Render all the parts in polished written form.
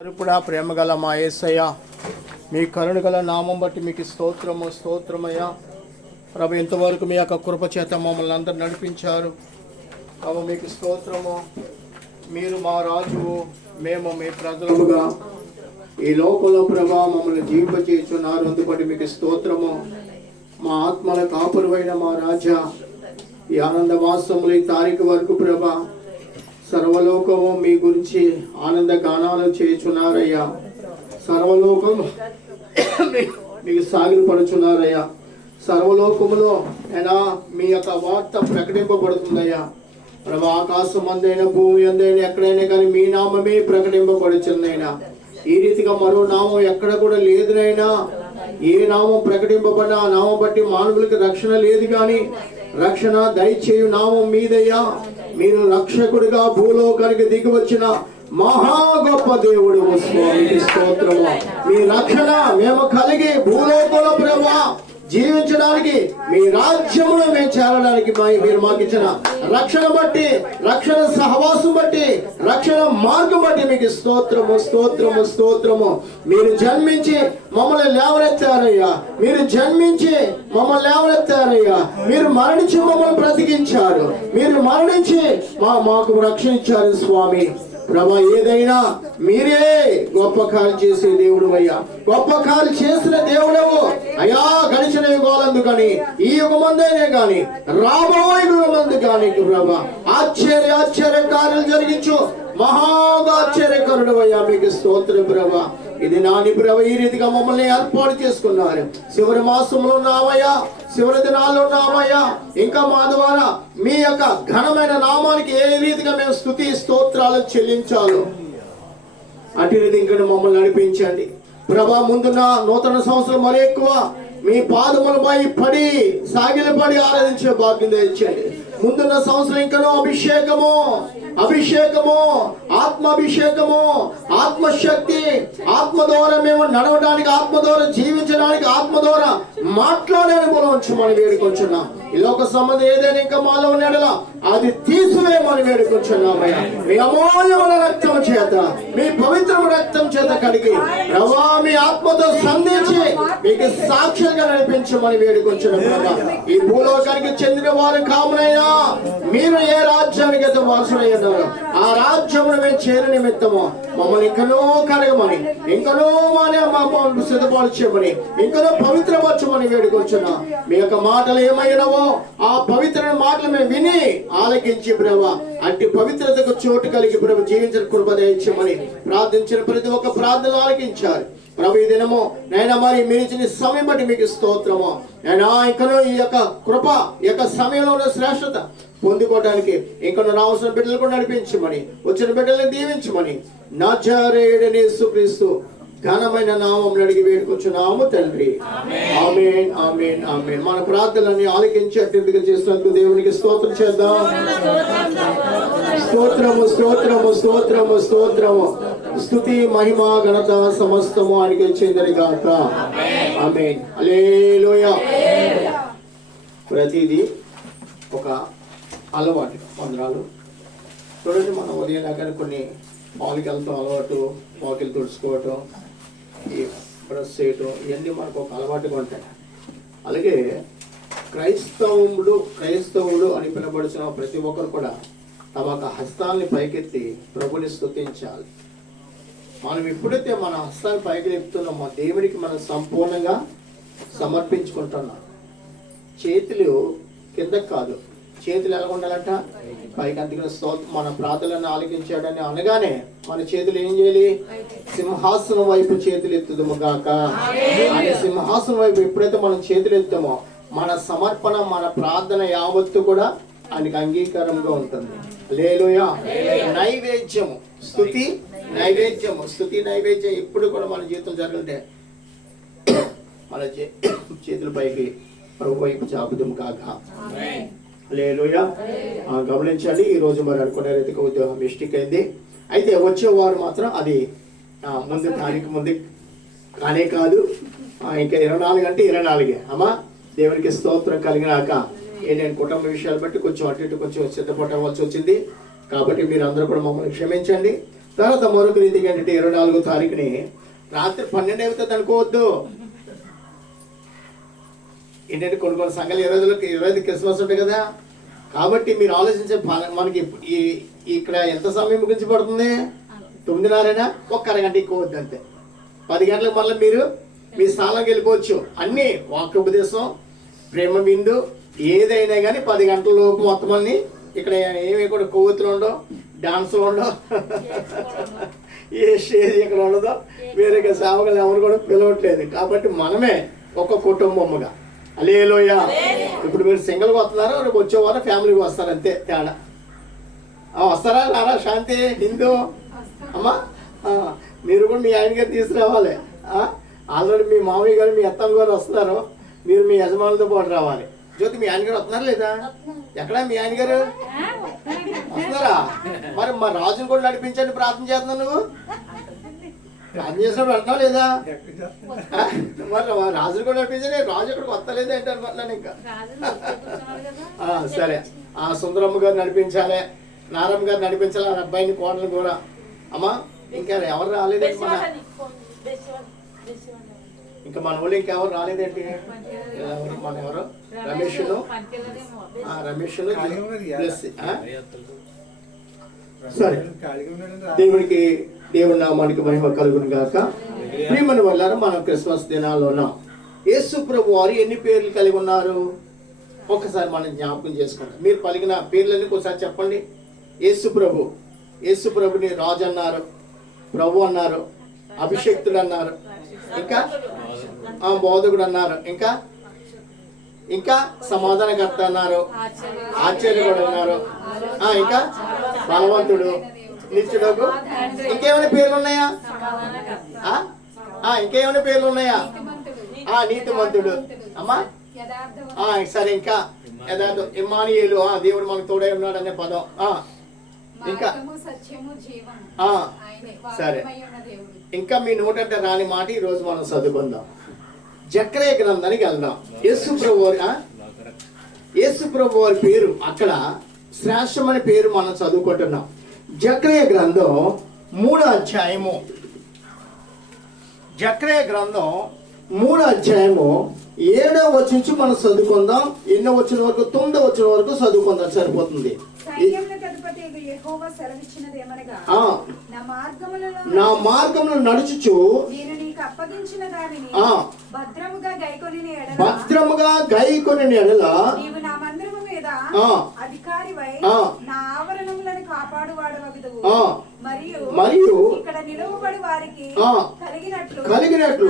ఇప్పుడు ప్రేమ గల మా యేసయ్య, మీ కరుణ గల నామం బట్టి మీకు స్తోత్రము స్తోత్రమయ్యా. ప్రభు ఇంతవరకు మీ యొక్క కృప చేత మమ్మల్ని అందరూ నడిపించారు. ప్రభు మీకు స్తోత్రము. మీరు మా రాజువు, మేము మీ ప్రజలుగా ఈ లోకంలో ప్రభా మమ్మల్ని జీవింపచేస్తున్నారు. అందుబట్టి మీకు స్తోత్రము. మా ఆత్మల కాపురువైన మా రాజా, ఈ ఆనంద మాసములు ఈ తారీఖు వరకు ప్రభా సర్వలోకము మీ గురించి ఆనంద గానాలు చేయుచున్నారయ్యా. సర్వలోకము మీకు సాగిలపడుచున్నారయ్యా. సర్వలోకములో అయినా మీ యొక్క వార్త ప్రకటింపబడుతుందయ్యా. ప్రభా ఆకాశం అందైనా భూమి అందైనా ఎక్కడైనా కానీ మీ నామమే ప్రకటింపబడుచున్నైనా. ఈ రీతిగా మరో నామం ఎక్కడ కూడా లేదునైనా. ఏ నామం ప్రకటింపబడినా ఆ నామం బట్టి మానవులకి రక్షణ లేదు, కానీ రక్షణ దయచేయు నామం మీదయ్యా. మీరు రక్షకుడిగా భూలోకానికి దిగి వచ్చిన మహా గొప్ప దేవుడు. స్తోత్రము. మీ రక్షణ మేము కలిగి భూలోకంలో ప్రభా జీవించడానికి, మీ రాజ్యములో మేము చేరడానికి మీరు మాకు ఇచ్చిన రక్షణ బట్టి, రక్షణ సహవాసం బట్టి, రక్షణ మార్గం బట్టి మీకు స్తోత్రము స్తోత్రము స్తోత్రము. మీరు జన్మించి మమ్మల్ని లేవనెత్తారయ్యా. మీరు జన్మించి మమ్మల్ని లేవనెత్తారయ్యా. మీరు మరణించి మమ్మల్ని బ్రతికించారు. మీరు మరణించి మాకు రక్షించారు స్వామి. ప్రభా ఏదైనా మీరే గొప్ప కార్యం చేసే దేవుడు అయ్యా. గొప్ప కార్యం చేసిన దేవుడవు అయ్యా. గడిచిన యుగాలందు కానీ ఈ యుగమందేనే కానీ రాబోయే యుగమందు కానీ ప్రభా ఆశ్చర్య కార్యాలు జరిగించు మహాగాశ్చర్యకరుడు అయ్యా. మీకు స్తోత్రం ప్రభా. ఇది నాని ప్రభ ఈ రీతిగా మమ్మల్ని ఏర్పాటు చేసుకున్నారు. చివరి మాసంలో ఉన్నామయ్యా, చివరి దినాల్లో ఉన్నామయ్యా. ఇంకా మా ద్వారా మీ యొక్క ఘనమైన నామానికి ఏ రీతిగా మేము స్తుతి స్తోత్రాలు చెల్లించాలో అటు రీతి ఇంకా మమ్మల్ని నడిపించండి ప్రభా. ముందున్న నూతన సంవత్సరం మరీ ఎక్కువ మీ పాదములపై పడి సాగిలపడి ఆరాధించే భాగ్యం తెచ్చండి. ముందున్న సంవత్సరం ఇంకనో అభిషేకము ఆత్మాభిషేకము, ఆత్మశక్తి, ఆత్మ ద్వారా మేము నడవడానికి, ఆత్మ ద్వారా జీవించడానికి, ఆత్మ ద్వారా మాట్లాడే అనుభవం ఉంచమని వేడుకొంచున్నాం. ఈ లోక సంబంధం ఏదైనా ఇంకా మాలో ఉన్నడలా అది తీసివేయమని వేడుకొంచున్నామయ్యా. మీ అమూల్యమైన రక్తం చేత, మీ పవిత్రమైన రక్తం చేత కడిగి ప్రభా మీ ఆత్మతో సంధించి మీకు సాక్షిగా నడిపించమని వేడుకొంచున్నాం ప్రభా. ఈ భూలోకానికి చెందిన వారు కామునైనా మీరు ఏ రాజ్యానికి అయితే వారసులయ్యారు ఆ రాజ్యమును మేము చేర నిమిత్తము మమ్మల్ని ఇంకనో కడగమని, ఇంకనో మమ్మల్ని సిద్ధపాటు చేయమని, ఇంకనో పవిత్రపరచమని వేడుకొచ్చున్నా. మీ యొక్క మాటలు ఏమైనావో ఆ పవిత్ర మాటలు మేము విని ఆలకించి ప్రభా అట్టి పవిత్రతకు చోటు కలిగి ప్రభు జీవించిన కృప దయచేయమని ప్రార్థించిన ప్రతి ఒక్క ప్రార్థన ఆలకించారు ప్రభు. ఈ దినము నైనా మరి మీరు ఇచ్చిన సమయం బట్టి మీకు స్తోత్రము నైనా. ఇంకనో ఈ యొక్క కృప, ఈ యొక్క సమయంలో ఉన్న శ్రేష్టత పొందుకోవడానికి ఇంకనూ రావాల్సిన బిడ్డలు కూడా నడిపించమని, వచ్చిన బిడ్డలను దీవించమని నజరేయుడైన యేసుక్రీస్తు ఘనమైన నామం అడిగి వేడుకొచ్చున్నాము తండ్రి. ఆమేన్ ఆమేన్ ఆమేన్. మన ప్రార్థనలన్నీ ఆలకించి అత్యంతగా చేసినందుకు దేవునికి స్తోత్రం చేద్దాం. స్తోత్రము స్తోత్రము స్తోత్రము స్తోత్రము. స్తుతి మహిమ ఘనత సమస్తము ఆయనకి చెందినగాక. ఆమేన్. హల్లెలూయా. ప్రతిదీ ఒక అలవాటు వందనాలు. చూడండి, మనం ఉదయం దాకా కొన్ని పాలకెళ్తాం అలవాటు, పాకెలు తుడుచుకోవటం, ఈ బ్రష్ చేయటం, ఇవన్నీ మనకు ఒక అలవాటుగా ఉంటాయి. అలాగే క్రైస్తవుడు అని పిలువబడుతున్న ప్రతి ఒక్కరు కూడా తమ యొక్క హస్తాలని పైకెత్తి ప్రభుని స్తుతించాలి. మనం ఎప్పుడైతే మన హస్తాన్ని పైకి ఎత్తుతున్నామో దేవునికి మనం సంపూర్ణంగా సమర్పించుకుంటున్నాం. చేతులు కిందకు కాదు, చేతులు ఎలా ఉండాలంట పైకి. అందుకని మన ప్రార్థనలను ఆలకించాడని అనగానే మన చేతులు ఏం చేయాలి? సింహాసనం వైపు చేతులు ఎత్తుదము గాక. ఆయన సింహాసనం వైపు ఎప్పుడైతే మనం చేతులు ఎత్తామో మన సమర్పణ, మన ప్రార్థన యావత్తు కూడా ఆయనకి అంగీకారంగా ఉంటుంది. హల్లెలూయా. నైవేద్యము, స్తుతి నైవేద్యము, స్తుతి నైవేద్యం ఎప్పుడు కూడా మన జీవితం జరుగుంటే మన చేతుల పైకి ప్రభు వైపు చాపుదము కాక. హల్లెలూయా. గమనించండి, ఈ రోజు మరి అనుకునే రీతిగా ఉద్యోగం మిస్టేక్ అయింది. అయితే వచ్చేవారు మాత్రం అది ముందు తారీఖు ముందు కానే కాదు, ఇంకా 24 అంటే 24 అమ్మా. దేవునికి స్తోత్రం కలిగినాక నేను కుటుంబ విషయాలు బట్టి కొంచెం అటు ఇటు కొంచెం సిద్ధపడవలసి వచ్చింది. కాబట్టి మీరు అందరూ కూడా మమ్మల్ని క్షమించండి. తర్వాత మరొక రీతిగా ఏంటంటే 24వ తారీఖుని రాత్రి 12 అవుతుంది అనుకోవద్దు. ఏంటంటే కొన్ని సంఘాలు 25 క్రిస్మస్ ఉంటాయి కదా. కాబట్టి మీరు ఆలోచించే మనకి ఇక్కడ ఎంత సమయం గురించి పడుతుంది? 9:30 ఒక్క అరగంట ఎక్కువ వద్దు అంతే. 10 గంటలకు మళ్ళీ మీరు మీ స్థానంకి వెళ్ళిపోవచ్చు. అన్నీ వాక్యోపదేశం, ప్రేమ బిందు ఏదైనా కానీ 10 గంటల లోపు మొత్తం అన్ని ఇక్కడ ఏమి కూడా కొవ్వొత్తులు ఉండవు, డాన్సులు ఉండవు, ఏ స్టేజ్ ఇక్కడ ఉండదో, వేరే సేవకులు ఎవరు కూడా పిలవట్లేదు. కాబట్టి మనమే ఒక కుటుంబముగా హల్లెలూయా. ఇప్పుడు మీరు సింగిల్గా వస్తున్నారు, రేపు వచ్చేవారు ఫ్యామిలీకి వస్తారు అంతే తేడా. వస్తారా రారా శాంతి హిందూ అమ్మా? మీరు కూడా మీ ఆయన గారు తీసుకురావాలి. ఆల్రెడీ మీ మామయ్య గారు మీ అత్తమ్మ గారు వస్తున్నారు, మీరు మీ యజమానులతో పాటు రావాలి. జ్యోతి మీ ఆయన గారు వస్తున్నారు లేదా? ఎక్కడా మీ ఆయన గారు వస్తున్నారా? మరి మా రాజును కూడా నడిపించండి ప్రార్థన చేస్తున్నావు. నువ్వు ప్రార్థన చేసినప్పుడు అంటున్నావు లేదా? మరి రాజును కూడా నడిపించండి. రాజు ఇక్కడికి వస్తలేదు ఏంటి అనుకుంటున్నాను. ఇంకా సరే, ఆ సుందరమ్మ గారు నడిపించాలి, నారమ్మ గారు నడిపించాలి, ఆ అబ్బాయిని కోడలు కూడా. అమ్మా ఇంకా ఎవరు రాలేదండి? ఇంకా మన వాళ్ళు ఇంకెవరు రాలేదేంటి? మన ఎవరు? రమేష్ సరే, దేవుడి నామానికి మహిమ కలుగును గాక. ప్రియమైన వాళ్ళారా, మనం క్రిస్మస్ దినాల్లో ఉన్నాం. యేసు ప్రభు వారు ఎన్ని పేర్లు కలిగి ఉన్నారు ఒక్కసారి మనం జ్ఞాపకం చేసుకుంటాం. మీరు పలికిన పేర్లన్నీ ఒకసారి చెప్పండి. యేసు ప్రభుని రాజు అన్నారు, ప్రభు అన్నారు, అభిషేక్తుడు అన్నారు, ఇంకా బోధకుడు అన్నారు, ఇంకా సమాధానకర్త అన్నారు, ఆశ్చర్యకుడు అన్నారు, ఇంకా బలవంతుడు, నిత్యుడు. ఇంకేమైనా పేర్లు ఉన్నాయా? ఇంకేమైనా పేర్లు ఉన్నాయా? నీతిమంతుడు అమ్మా. సరే, ఇంకా యథార్థం, ఇమ్మానుయేలు, దేవుడు మనకు తోడై ఉన్నాడు అనే పదం. ఇంకా సరే, ఇంకా మీ నోటంటే రాని మాట ఈరోజు మనం చదువుకుందాం. జకర్యా గ్రంథానికి వెళ్దాం. యేసు ప్రభు వారి పేరు అక్కడ శ్రేష్టమైన పేరు మనం చదువుకుంటున్నాం. జకర్యా గ్రంథం 3వ అధ్యాయము. జకర్యా గ్రంథం 3వ అధ్యాయము 7వ వచనం నుంచి మనం చదువుకుందాం. ఎన్నో వచ్చిన వరకు 9వ వచ్చిన వరకు చదువుకుందాం, సరిపోతుంది. నా మార్గములను నడుచుచు భద్రముగా గైకొని ఎడల మరియు కలిగినట్లు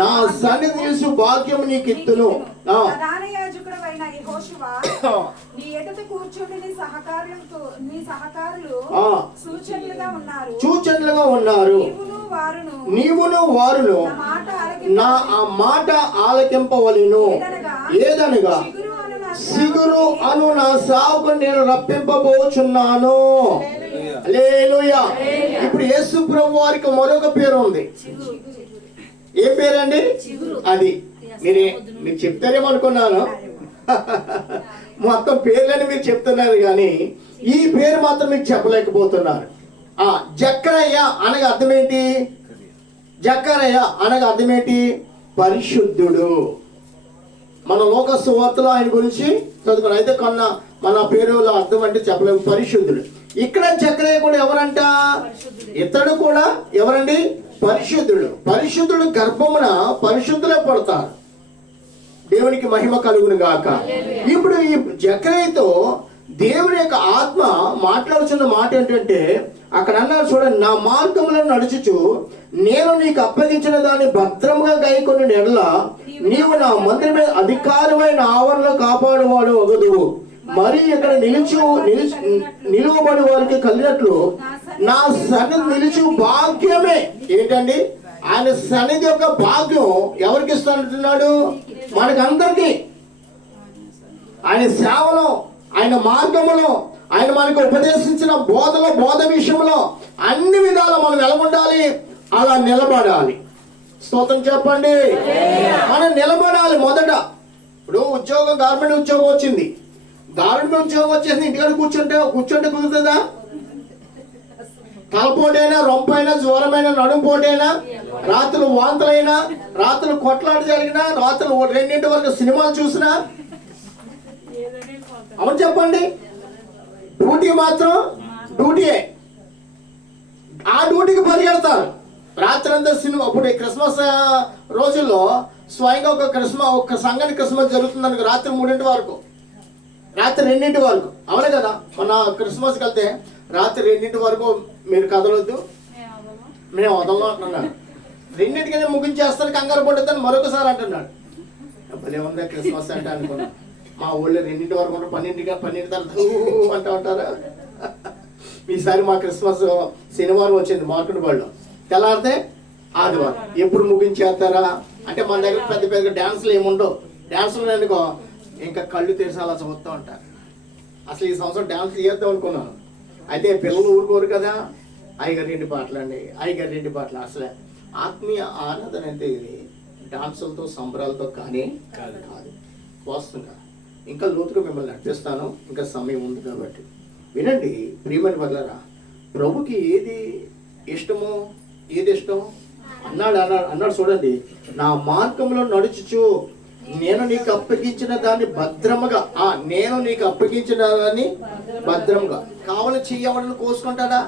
నా సన్నిధి నిలుచు భాగ్యము నీకు ఇత్తును. సూచనలుగా ఉన్నారు. నీవును వారును నా ఆ మాట ఆలకింపవలెను. ఏదనగా సిగురు అను నా సావుకు నేను రప్పింపబోచున్నాను. హల్లెలూయా. ఇప్పుడు యేసు ప్రభు వారికి మరొక పేరు ఉంది. ఏ పేరండి అది? మీరు చెప్తారేమో అనుకున్నాను. మొత్తం పేర్లని మీరు చెప్తున్నారు కానీ ఈ పేరు మాత్రం మీకు చెప్పలేకపోతున్నారు. జకర్యా అనగా అర్థం ఏంటి? జకర్యా అనగా అర్థం ఏంటి? పరిశుద్ధుడు. మన లోక సువార్తలో ఆయన గురించి చదువుకున్నాం. అయితే మన పేరులో అర్థం అంటే చెప్పలేము, పరిశుద్ధుడు. ఇక్కడ జకర్యా కూడా ఎవరంట? ఇతడు కూడా ఎవరండి? పరిశుద్ధుడు. పరిశుద్ధుడు గర్భమున పరిశుద్ధులే పడతారు. దేవునికి మహిమ కలుగును గాక. ఇప్పుడు ఈ జకర్యాతో దేవుని యొక్క ఆత్మ మాట్లాడుతున్న మాట ఏంటంటే, అక్కడ అన్నారు చూడండి, నా మార్గములను నడుచుచు నేను నీకు అప్పగించిన దాన్ని భద్రముగా గైకొని ఎడల నీవు నా మందిరమే అధికారమైన ఆవరణలో కాపాడువాడు వగదువు. మరి ఇక్కడ నిలువబడి వారికి కలిగినట్లు నా సన్నిధి నిలిచి భాగ్యమే. ఏంటండి? ఆయన సన్నిధి యొక్క భాగ్యం ఎవరికి ఇస్తానంటున్నాడు? మనకందరికి. ఆయన సేవలో, ఆయన మార్గములో, ఆయన మనకు ఉపదేశించిన బోధ విషయంలో అన్ని విధాలు మనం ఎలా ఉండాలి? అలా నిలబడాలి. స్తోత్రం చెప్పండి. మనం నిలబడాలి మొదట. ఇప్పుడు గవర్నమెంట్ ఉద్యోగం వచ్చింది. గవర్నమెంట్ ఉద్యోగం వచ్చేసి ఇంటికాడ కూర్చుంటే కుదురుతుందా? తలపోటైనా, రొంపైనా, జ్వరమైనా, నడుంపోటైనా, రాత్రులు వాంతులైనా, రాత్రులు కొట్లాట జరిగినా, రాత్రులు 2 వరకు సినిమాలు చూసినా, అవును చెప్పండి, డ్యూటీ మాత్రం డ్యూటీయే. ఆ డ్యూటీకి పరిగెడతారు రాత్రి అంతా సినిమా. ఇప్పుడు ఈ క్రిస్మస్ రోజుల్లో స్వయంగా ఒక సంఘానికి క్రిస్మస్ జరుగుతుంది రాత్రి 3 వరకు, రాత్రి 2 వరకు. అవునే కదా, మన క్రిస్మస్కి వెళ్తే రాత్రి 2 వరకు మీరు కదలొద్దు, మేము వదలం అంటున్నాడు. 2కి ముగించేస్తాను, కంగారు పడుతుందని మరొకసారి అంటున్నాడు. భలే ఉందా క్రిస్మస్ అంటే అనుకున్నా. మా ఊళ్ళో 2 వరకు ఉంటారు, 12 తర్వాత అంటూ ఉంటారు. ఈసారి మా క్రిస్మస్ శనివారం వచ్చింది మార్కెట్పాడులో, తెల్లారితే ఆదివారం. ఎప్పుడు ముగించేస్తారా అంటే మన దగ్గర పెద్ద పెద్ద డ్యాన్సులు ఏముండవు. డ్యాన్సులు అనుకో ఇంకా కళ్ళు తెరిచి అలా చూస్తూ ఉంటారు. అసలు ఈ సంవత్సరం డ్యాన్స్ చేద్దాం అనుకున్నాను, అయితే పిల్లలు ఊరుకోరు కదా. అయ్యగారు 2 పాటలు అండి, అయ్యగారు 2 పాటలు. అసలే ఆత్మీయ ఆరాధన అంటే ఇది డాన్సులతో సంబరాలతో కానీ కాదు. వాస్తవంగా ఇంకా లోతుగా మిమ్మల్ని నడిపిస్తాను, ఇంకా సమయం ఉంది కాబట్టి వినండి. ప్రియమైన వాళ్ళరా, ప్రభుకి ఏది ఇష్టమో, ఏది ఇష్టం అన్నాడు చూడండి. నా మార్గంలో నడుచుచు నేను నీకు అప్పగించిన దాన్ని భద్రముగా, నేను నీకు అప్పగించిన దాన్ని భద్రముగా. కావలి చెయ్యి ఎవరిని కోసుకుంటాడా?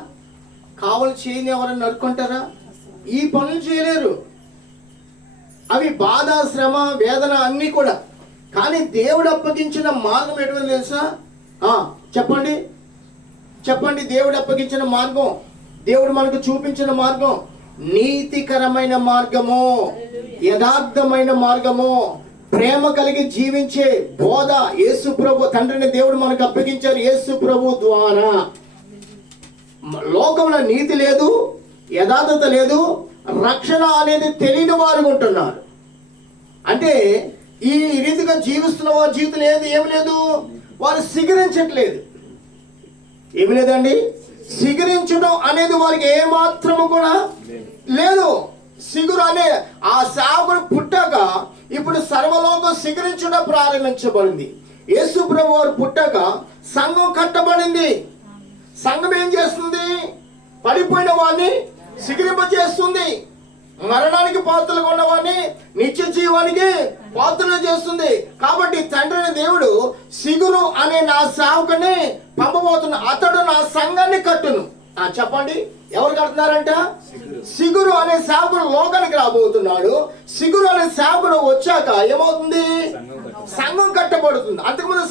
కావలి చేయని ఎవరైనా నరుక్కుంటారా? ఈ పనులు చేయలేరు. అవి బాధ, శ్రమ, వేదన అన్నీ కూడా. కానీ దేవుడు అప్పగించిన మార్గం ఎటువంటి తెలుసా? చెప్పండి దేవుడు అప్పగించిన మార్గం, దేవుడు మనకు చూపించిన మార్గం నీతికరమైన మార్గము, యథార్థమైన మార్గము, ప్రేమ కలిగి జీవించే బోధ. యేసు ప్రభు తండ్రిని దేవుడు మనకు అప్పగించారు యేసు ప్రభు ద్వారా. లోకంలో నీతి లేదు, యథార్థత లేదు, రక్షణ అనేది తెలియని వారు ఉంటున్నారు. అంటే ఈ రీతిగా జీవిస్తున్న వారి జీవితం ఏమి లేదు, వారు సిగరించట్లేదు. ఏమి లేదండి, సిగరించడం అనేది వారికి ఏమాత్రము కూడా లేదు. సిగురు అనే ఆ సేవకుడు పుట్టాక ఇప్పుడు సర్వలోకం సిగరించడం ప్రారంభించబడింది. యేసు ప్రభు వారు పుట్టాక సంఘం కట్టబడింది. సంఘం ఏం చేస్తుంది? పడిపోయిన వాడిని సిగిరింపజేస్తుంది, మరణానికి పాత్రలుగా ఉన్న వాడిని నిత్య జీవానికి పాత్రలు చేస్తుంది. కాబట్టి తండ్రిని దేవుడు సిగురు అనే నా సేవకుని పంపబోతున్నా, అతడు నా సంఘాన్ని కట్టును. చెప్పండి, ఎవరు కడుతున్నారంట? సిగురు అనే సేవకుడు లోకానికి రాబోతున్నాడు. సిగురు అనే సేవకుడు వచ్చాక ఏమవుతుంది? సంఘం కట్టబడుతుంది. అంతకుముందు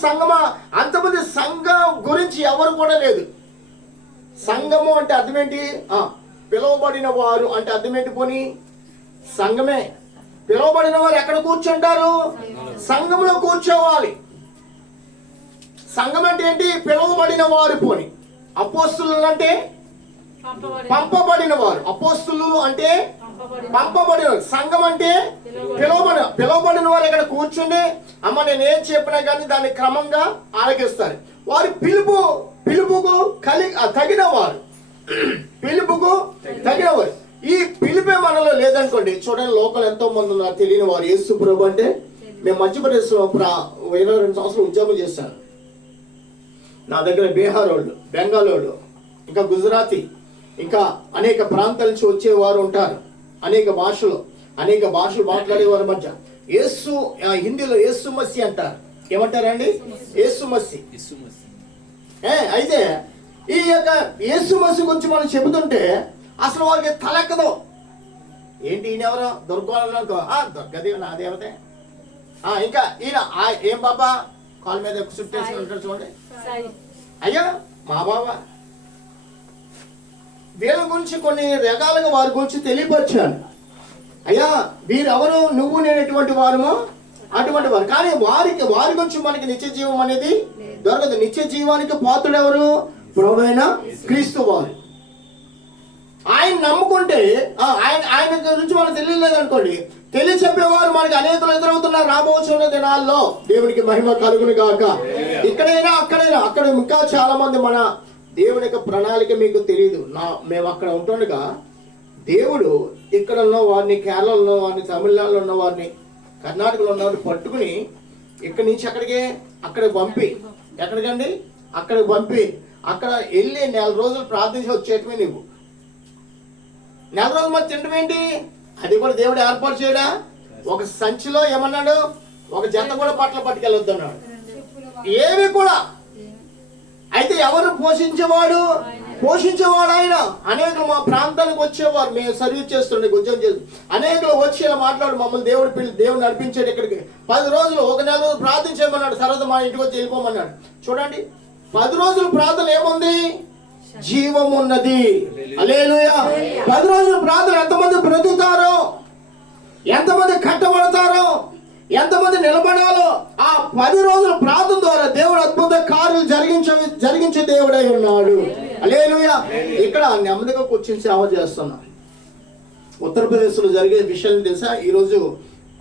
సంఘం గురించి ఎవరు కూడా లేదు. సంఘము అంటే అర్థం ఏంటి? పిలువబడిన వారు అంటే అర్థం ఏంటి? పోనీ సంఘమే. పిలువబడిన వారు ఎక్కడ కూర్చుంటారు? సంఘంలో కూర్చోవాలి. సంఘం అంటే ఏంటి? పిలువబడిన వారు. పోని అపోస్తులు అంటే పంపబడిన వారు. అపోస్తులు అంటే పంపబడిన వారు. సంఘం అంటే పిలువబడిన వారు ఇక్కడ కూర్చుని అమ్మ నేను ఏం చెప్పినా కానీ దాన్ని క్రమంగా ఆలకిస్తారు. వారి పిలుపుకు తగిన వారు. పిలుపుకు తగిన వారు. ఈ పిలిపే మనలో లేదనుకోండి. చూడండి, లోకల్ ఎంతో మంది ఉన్నారు తెలియని వారు. యేసు ప్రభు అంటే మేము మధ్యప్రదేశ్లో 22 సంవత్సరాలు ఉద్యోగం చేశాను. నా దగ్గర బీహార్ వాళ్ళు, బెంగాల్ వాళ్ళు, ఇంకా గుజరాతీ, ఇంకా అనేక ప్రాంతాల నుంచి వచ్చేవారు ఉంటారు. అనేక భాషలు మాట్లాడేవారి మధ్య యేసు, హిందీలో యేసు మస్సి అంటారు. ఏమంటారండి? యేసు మస్సి. అయితే ఈ యొక్క యేసు మస్సి గురించి మనం చెబుతుంటే అసలు వాళ్ళకి తలెక్కదు. ఏంటి ఈయన ఎవరో దుర్గోనుకో, దుర్గదేవి నా దేవతే. ఇంకా ఈయన ఏం బాబా కాళ్ళ మీద చుట్టేసి ఉంటాడు చూడండి, అయ్యా మా బాబా. వీళ్ళ గురించి కొన్ని రకాలుగా వారి గురించి తెలియపరిచాను. అయ్యా వీరెవరు, నువ్వు నేను ఎటువంటి వారమో అటువంటి వారు. కానీ వారి గురించి మనకి నిత్య జీవం అనేది దొరకదు. నిత్య జీవానికి పాత్రుడు ఎవరు? ప్రభువైన క్రీస్తు వారు. ఆయన నమ్ముకుంటే ఆయన గురించి మనకు తెలియలేదు అనుకోండి, తెలియచెప్పేవారు మనకి అనేకలు ఎదురవుతున్నారు రాబోతున్న దినాల్లో. దేవునికి మహిమ కలుగును గాక. ఇక్కడైనా అక్కడ ఇంకా చాలా మంది మన దేవుని యొక్క ప్రణాళిక మీకు తెలియదు. మేము అక్కడ ఉంటుండగా దేవుడు ఇక్కడ ఉన్న వారిని, కేరళలో ఉన్న వారిని, తమిళనాడులో ఉన్న వారిని, కర్ణాటకలో ఉన్న వారిని పట్టుకుని ఇక్కడి నుంచి అక్కడికి పంపి, ఎక్కడికండి అక్కడికి పంపి అక్కడ వెళ్ళి 4 రోజులు ప్రార్థించి వచ్చేటమే. నువ్వు నెల రోజులు మరి తినడం ఏంటి? అది కూడా దేవుడు ఏర్పాటు చేయడా? ఒక సంచిలో ఏమన్నాడు, ఒక జత కూడా బట్టలు పట్టుకెళ్ళొద్దు అన్నాడు. ఏవి కూడా. అయితే ఎవరు పోషించేవాడు? పోషించేవాడు ఆయన. అనేకులు మా ప్రాంతానికి వచ్చేవారు, మేము సర్వీస్ చేస్తుండే, ఉద్యోగం చేస్తూ అనేకులు వచ్చి ఇలా మాట్లాడు, మమ్మల్ని దేవుడు నడిపించాడు ఇక్కడికి. 10 రోజులు, ఒక నెల రోజులు ప్రార్థన చేయమన్నాడు. తర్వాత మా ఇంటికి వచ్చి వెళ్ళిపోమన్నాడు. చూడండి, 10 రోజులు ప్రార్థన ఏముంది? జీవం ఉన్నది. హల్లెలూయా. 10 రోజుల ప్రార్థన ఎంతమంది బ్రతుకుతారో, ఎంతమంది కట్టబడతారో, ఎంతమంది నిలబడాలో, ఆ 10 రోజుల ప్రార్థన ద్వారా దేవుడు అద్భుత కార్యాలు జరిగించే దేవుడై ఉన్నాడు. హల్లెలూయా. ఇక్కడ నెమ్మదిగా కూర్చొని సేవ చేస్తున్నాం. ఉత్తరప్రదేశ్లో జరిగే విషయాలు తెలుసా? ఈరోజు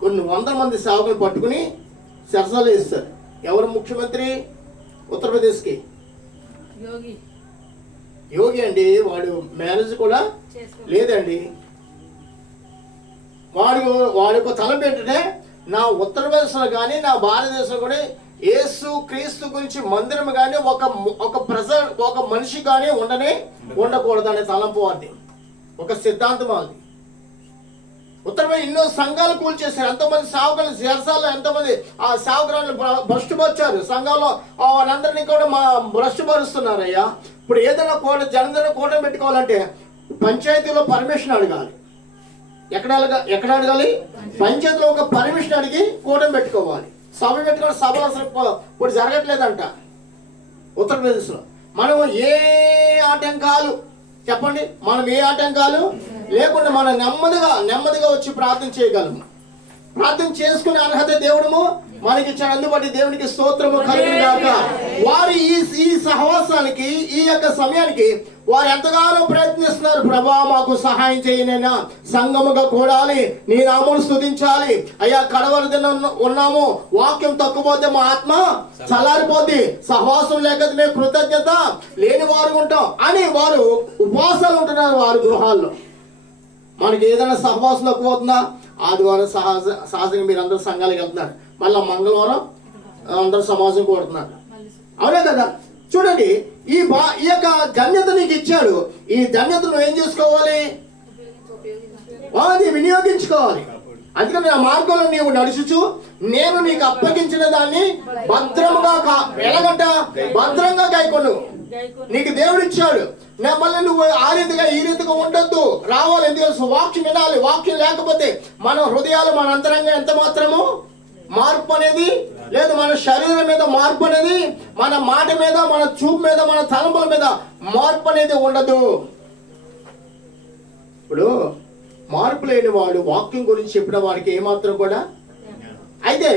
కొన్ని 100 మంది సేవకులు పట్టుకుని సరసాలు వేస్తారు. ఎవరు ముఖ్యమంత్రి ఉత్తరప్రదేశ్కి? యోగి అండి. వాడు మ్యారేజ్ కూడా లేదండి. వాడికి తలపు ఏంటంటే, నా ఉత్తరప్రదేశ్లో కానీ నా భారతదేశంలో కూడా యేసు క్రీస్తు గురించి మందిరం కానీ ఒక మనిషి కానీ ఉండకూడదు అనే తలంపు వాడిది. ఒక సిద్ధాంతం అది. ఉత్తరప్రదేశ్ ఎన్నో సంఘాలు కూల్చేశారు. ఎంతోమంది సేవకులు జెరసాల్లో ఎంతోమంది ఆ సేవకులను భ్రష్టుపరిచారు. సంఘంలో వాళ్ళందరినీ కూడా భ్రష్టుపరుస్తున్నారయ్యా. ఇప్పుడు ఏదైనా జనందరినీ కూటమి పెట్టుకోవాలంటే పంచాయతీలో పర్మిషన్ అడగాలి. ఎక్కడ అడగాలి? పంచాయతీలో ఒక పర్మిషన్ అడిగి కూటమి పెట్టుకోవాలి. సభ పెట్టుకోవాలి. సభలు అసలు ఇప్పుడు జరగట్లేదంట ఉత్తరప్రదేశ్లో. మనం ఏ ఆటంకాలు చెప్పండి, మనం ఏ ఆటంకాలు లేకుండా మనం నెమ్మదిగా వచ్చి ప్రార్థన చేయగలము. ప్రార్థన చేసుకునే అర్హత దేవుడు మనకి ఇచ్చాడు. అందుబట్టి దేవునికి స్తోత్రము కలుగును గాక. వారు ఈ సహవాసానికి, ఈ యొక్క సమయానికి వారు ఎంతగానో ప్రయత్నిస్తున్నారు. ప్రభా మాకు సహాయం చేయనైనా, సంఘముగా కూడాలి, నీ నామమును స్తుతించాలి అయ్యా. కడవరి దినం ఉన్నాము, వాక్యం తక్కువపోతే మా ఆత్మ చల్లారిపోద్ది, సహవాసం లేకపోతే మేము కృతజ్ఞత లేని వారు ఉంటాం అని వారు ఉపవాసాలు ఉంటున్నారు వారి గృహాల్లో. మనకి ఏదైనా సహవాసం తక్కువ అవుతుందా? ఆదివారం సహజంగా మీరు అందరూ సంఘాలకు వెళ్తున్నారు, మళ్ళీ మంగళవారం అందరూ సమాజం కోరుతున్నారు. అవునే కదా? చూడండి, ఈ యొక్క ధన్యత నీకు ఇచ్చాడు. ఈ ధన్యతను ఏం చేసుకోవాలి? అది వినియోగించుకోవాలి. అందుకని నా మార్గంలో నీవు నడుచుచు నేను నీకు అప్పగించిన దాన్ని భద్రంగా కైకొను. నీకు దేవుడు ఇచ్చాడు. మళ్ళీ నువ్వు ఆ రీతిగా ఈ రీతిగా ఉండొద్దు, రావాలి. ఎందుకంటే వాక్యం వినాలి. వాక్యం లేకపోతే మన హృదయాలు, మన అంతరంగా ఎంత మాత్రము మార్పు అనేది లేదు. మన శరీరం మీద మార్పు అనేది, మన మాట మీద, మన చూపు మీద, మన తలంపుల మీద మార్పు అనేది ఉండదు. ఇప్పుడు మార్పు లేని వాడు వాక్యం గురించి చెప్పిన వారికి ఏమాత్రం కూడా. అయితే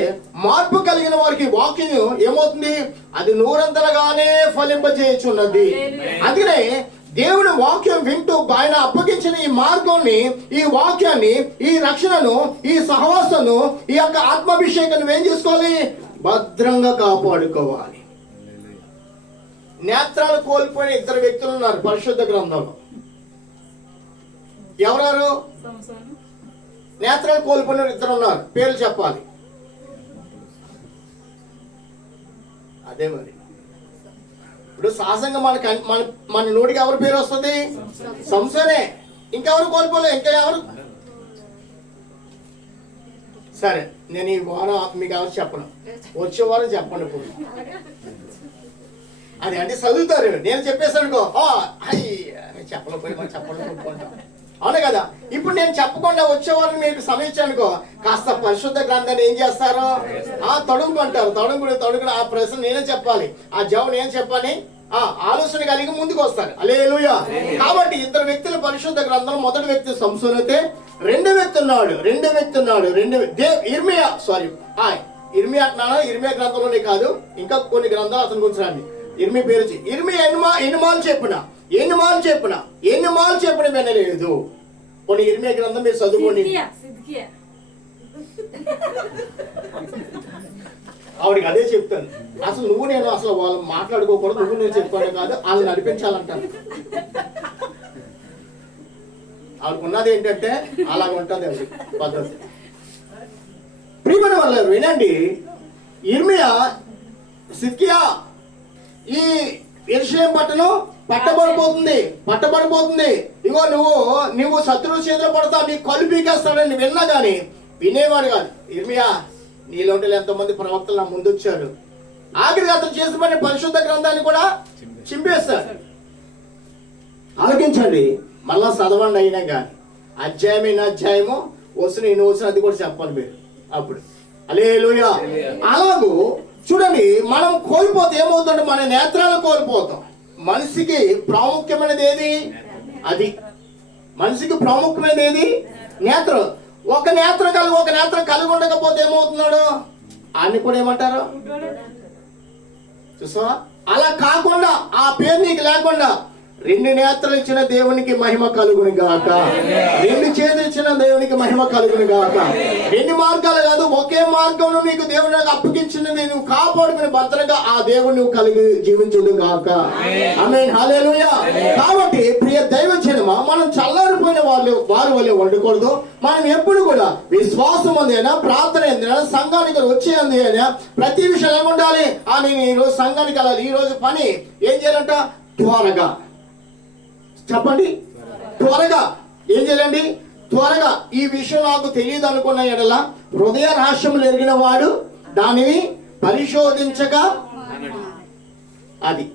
మార్పు కలిగిన వారికి వాక్యం ఏమవుతుంది? అది నూరంతలుగానే ఫలింపజేయుచున్నది. అందుకనే దేవుని వాక్యం వింటూ ఆయన అప్పగించిన ఈ మార్గాన్ని, ఈ వాక్యాన్ని, ఈ రక్షణను, ఈ సహవాసను, ఈ యొక్క ఆత్మాభిషేకాన్ని ఏం చేసుకోవాలి? భద్రంగా కాపాడుకోవాలి. నేత్రాలు కోల్పోయిన 2 వ్యక్తులు ఉన్నారు పరిశుద్ధ గ్రంథంలో. ఎవరెవరు? నేత్రాలు కోల్పోయిన 2 ఉన్నారు. పేర్లు చెప్పాలి. అదే మరి ఇప్పుడు సహజంగా మన నోటికి ఎవరి పేరు వస్తుంది? సంసోనే. ఇంకెవరు కోల్పోలే? ఇంకా ఎవరు? సరే, నేను ఈ వారం మీకు ఎవరు చెప్పను, వచ్చే వారం చెప్పండి. ఇప్పుడు అది అంటే చదువుతారు. నేను చెప్పేసాను అనుకో, చెప్పలేకపోయి మనం చెప్పలేకపోతాం. అవును కదా? ఇప్పుడు నేను చెప్పకుండా వచ్చేవాళ్ళని మీకు సమయించానుకో, కాస్త పరిశుద్ధ గ్రంథాన్ని ఏం చేస్తారు? తడుముకుంటారు. తడుగుడు ఆ ప్రశ్న నేనే చెప్పాలి, ఆ జవాబు నేను చెప్పాలి, ఆలోచన కలిగి ముందుకు వస్తారు. హల్లెలూయా. కాబట్టి 2 వ్యక్తుల పరిశుద్ధ గ్రంథం. మొదటి వ్యక్తి సంసోను అయితే, రెండో వ్యక్తి ఉన్నాడు. ఇర్మియా అంటున్నాను. ఇర్మియా గ్రంథంలోనే కాదు, ఇంకా కొన్ని గ్రంథాలు అతని గురించి రండి. ఇర్మియా పేరు ఇర్మియా ఎన్ని మాలు చెప్పిన వినలేదు. కొన్ని ఇర్మియా గ్రంథం మీరు చదువుకోండి. ఆవిడికి అదే చెప్తాను. అసలు నేను వాళ్ళు మాట్లాడుకోకూడదు, నువ్వు నేను చెప్పుకోవడం కాదు, వాళ్ళు నడిపించాలంటాను. ఆవిడకు ఉన్నది ఏంటంటే అలాగ ఉంటుంది అది పద్ధతి. ప్రియమైన వాళ్ళు వినండి, ఇర్మియా, సిద్కియా ఈ యెరూషలేము పట్టణం పట్టబడిపోతుంది. ఇగో నువ్వు శత్రువు చేతిలో పడతావు, నీ కళ్ళు పీకేస్తాడని విన్నా కానీ వినేవాడు కాదు. ఇర్మియా, నీలోంటి ఎంతోమంది ప్రవక్తలు నా ముందు వచ్చారు, ఆఖరికి అతను చేసిన పని పరిశుద్ధ గ్రంథాన్ని కూడా చింపేస్తారు. ఆలోచించండి, మళ్ళా చదవండి. అయినా కానీ అధ్యాయము వస్తున్న అది కూడా చెప్పాలి మీరు అప్పుడు. హల్లెలూయా. అలాగూ చూడండి, మనం కోల్పోతే ఏమవుతుందంటే మన నేత్రాలు కోల్పోతాం. మనిషికి ప్రాముఖ్యమైనది ఏది? అది మనిషికి ప్రాముఖ్యమైనది ఏది? నేత్రం. ఒక నేత్రం కలిగి ఉండకపోతే ఏమవుతున్నాడు? అని కూడా ఏమంటారు చూసా? అలా కాకుండా, ఆ పేరు నీకు లేకుండా 2 నేత్రాలు ఇచ్చిన దేవునికి మహిమ కలుగును గాక, 2 చేతులు ఇచ్చిన దేవునికి మహిమ కలుగును గాక. 2 మార్గాలు కాదు, ఒకే మార్గంలో నీకు దేవుడు అప్పగించినది నువ్వు కాపాడుకుని భద్రంగా ఆ దేవుడు నువ్వు కలిగి జీవించుడు గాక. ఆమేన్. హల్లెలూయా. కాబట్టి ప్రియ దైవజనమా, మనం చల్లారిపోయిన వారి వల్ల ఉండకూడదు. మనం ఎప్పుడు కూడా విశ్వాసం అందేనా, ప్రార్థన ఏందైనా, సంఘానికి వచ్చే అందేనా, ప్రతి విషయం ఎలా ఉండాలి? నేను ఈరోజు సంఘానికి వెళ్ళాలి, ఈ రోజు పని ఏం చేయాలంట? త్వరగా చెప్పండి. త్వరగా ఏం చేయాలండి? త్వరగా. ఈ విషయం నాకు తెలియదు అనుకున్న ఎడల హృదయ రహస్యములు ఎరిగిన వాడు దానిని పరిశోధించగా, అది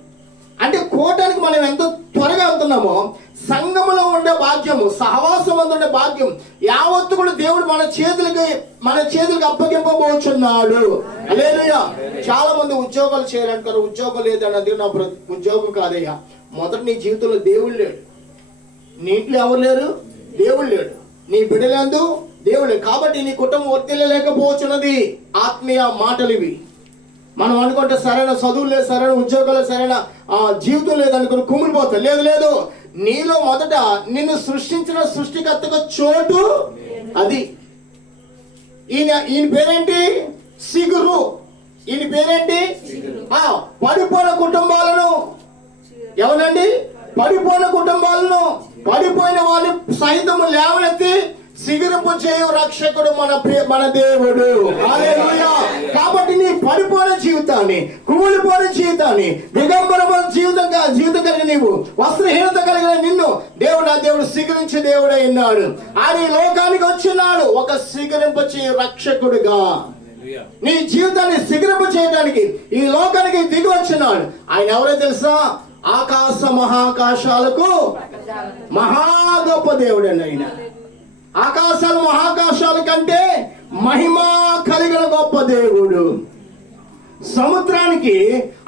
అంటే కోటానికి మనం ఎంత త్వరగా వెళ్తున్నామో సంఘములో ఉండే భాగ్యము, సహవాసం ఉండే భాగ్యం యావత్తు కూడా దేవుడు మన చేతులకి అప్పగింపబోచున్నాడు. హల్లెలూయా. చాలా మంది ఉద్యోగాలు చేయాలంటారు, ఉద్యోగం లేదన్నది నా ఉద్యోగం కాదయ్యా. మొదట నీ జీవితంలో దేవుడు లేడు, నీ ఇంట్లో ఎవరు లేరు? దేవుడు లేడు, నీ బిడ్డలందు దేవుడు లేడు. కాబట్టి నీ కుటుంబం వర్తిల్లలేకపోతున్నది. ఆత్మీయ మాటలు ఇవి. మనం అనుకుంటే సరైన చదువులు లేదు, సరైన ఉద్యోగాలు, సరైన జీవితం లేదనుకుని కుమిలిపోతాం. లేదు, నీలో మొదట నిన్ను సృష్టించిన సృష్టికర్తకు చోటు అది. ఈయన పేరేంటి? సిగురు. ఈయన పేరేంటి? పడిపోయిన కుటుంబాలను, ఎవరండి? పడిపోయిన కుటుంబాలను, పడిపోయిన వాళ్ళని సైతము లేవనెత్తి సిగురింపు చేయు రక్షకుడు మన దేవుడు. హల్లెలూయా. కాబట్టి నీ పడిపోయిన జీవితాన్ని, కుమిలిపోయిన జీవితాన్ని, దిగంబరమైన జీవితం కలిగిన నీవు, వస్త్రహీనత కలిగిన నిన్ను దేవుడు సిగురించి దేవుడై ఉన్నాడు. ఆయన ఈ లోకానికి వచ్చినాడు ఒక సిగురింపు చేయు రక్షకుడుగా. నీ జీవితాన్ని సిగురింపు చేయడానికి ఈ లోకానికి దిగి వచ్చినాడు. ఆయన ఎవరో తెలుసా? ఆకాశ మహాకాశాలకు మహా గొప్ప దేవుడని. ఆయన ఆకాశాలు మహాకాశాల కంటే మహిమ కలిగిన గొప్ప దేవుడు. సముద్రానికి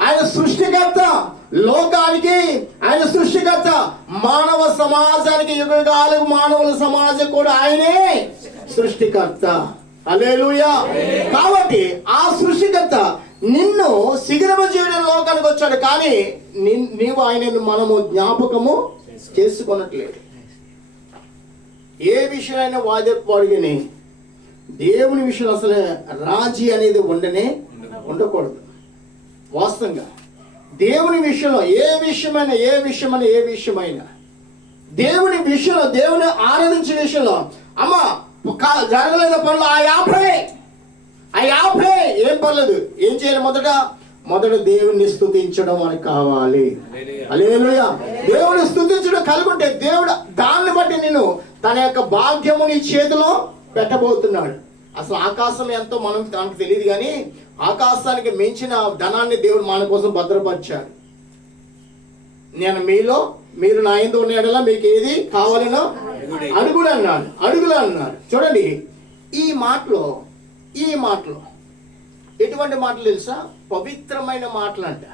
ఆయన సృష్టికర్త, లోకానికి ఆయన సృష్టికర్త, మానవ సమాజానికి యుగాలకు మానవుల సమాజం కూడా ఆయనే సృష్టికర్త. హల్లెలూయా. కాబట్టి ఆ సృష్టికర్త నిన్ను సిగరము చేయడం లోకానికి వచ్చాడు, కానీ నీవు ఆయనను మనము జ్ఞాపకము చేసుకున్నట్లేదు. ఏ విషయమైనా వాదిని దేవుని విషయం అసలు రాజీ అనేది ఉండకూడదు. వాస్తవంగా దేవుని విషయంలో ఏ విషయమైనా దేవుని విషయంలో, దేవుని ఆరాధించే విషయంలో అమ్మ జరగలేదు పనులు, ఆ యాభై ఏం పర్లేదు. ఏం చేయాలి? మొదట దేవుణ్ణి స్తుతించడం మనకు కావాలి. హల్లెలూయా. దేవుని స్తుతించడం కలుగుంటే దేవుడు దాన్ని బట్టి నేను తన యొక్క భాగ్యము నీ చేతిలో పెట్టబోతున్నాడు. అసలు ఆకాశం ఎంతో మనకు తెలియదు, కానీ ఆకాశానికి మించిన ధనాన్ని దేవుడు మన కోసం భద్రపరిచాడు. నేను మీరు నా యందు ఉన్న యెడల మీకు ఏది కావాలనో అడుగులు అన్నాడు. చూడండి, ఈ మాటలో ఎటువంటి మాటలు తెలుసా? పవిత్రమైన మాటలు అంట.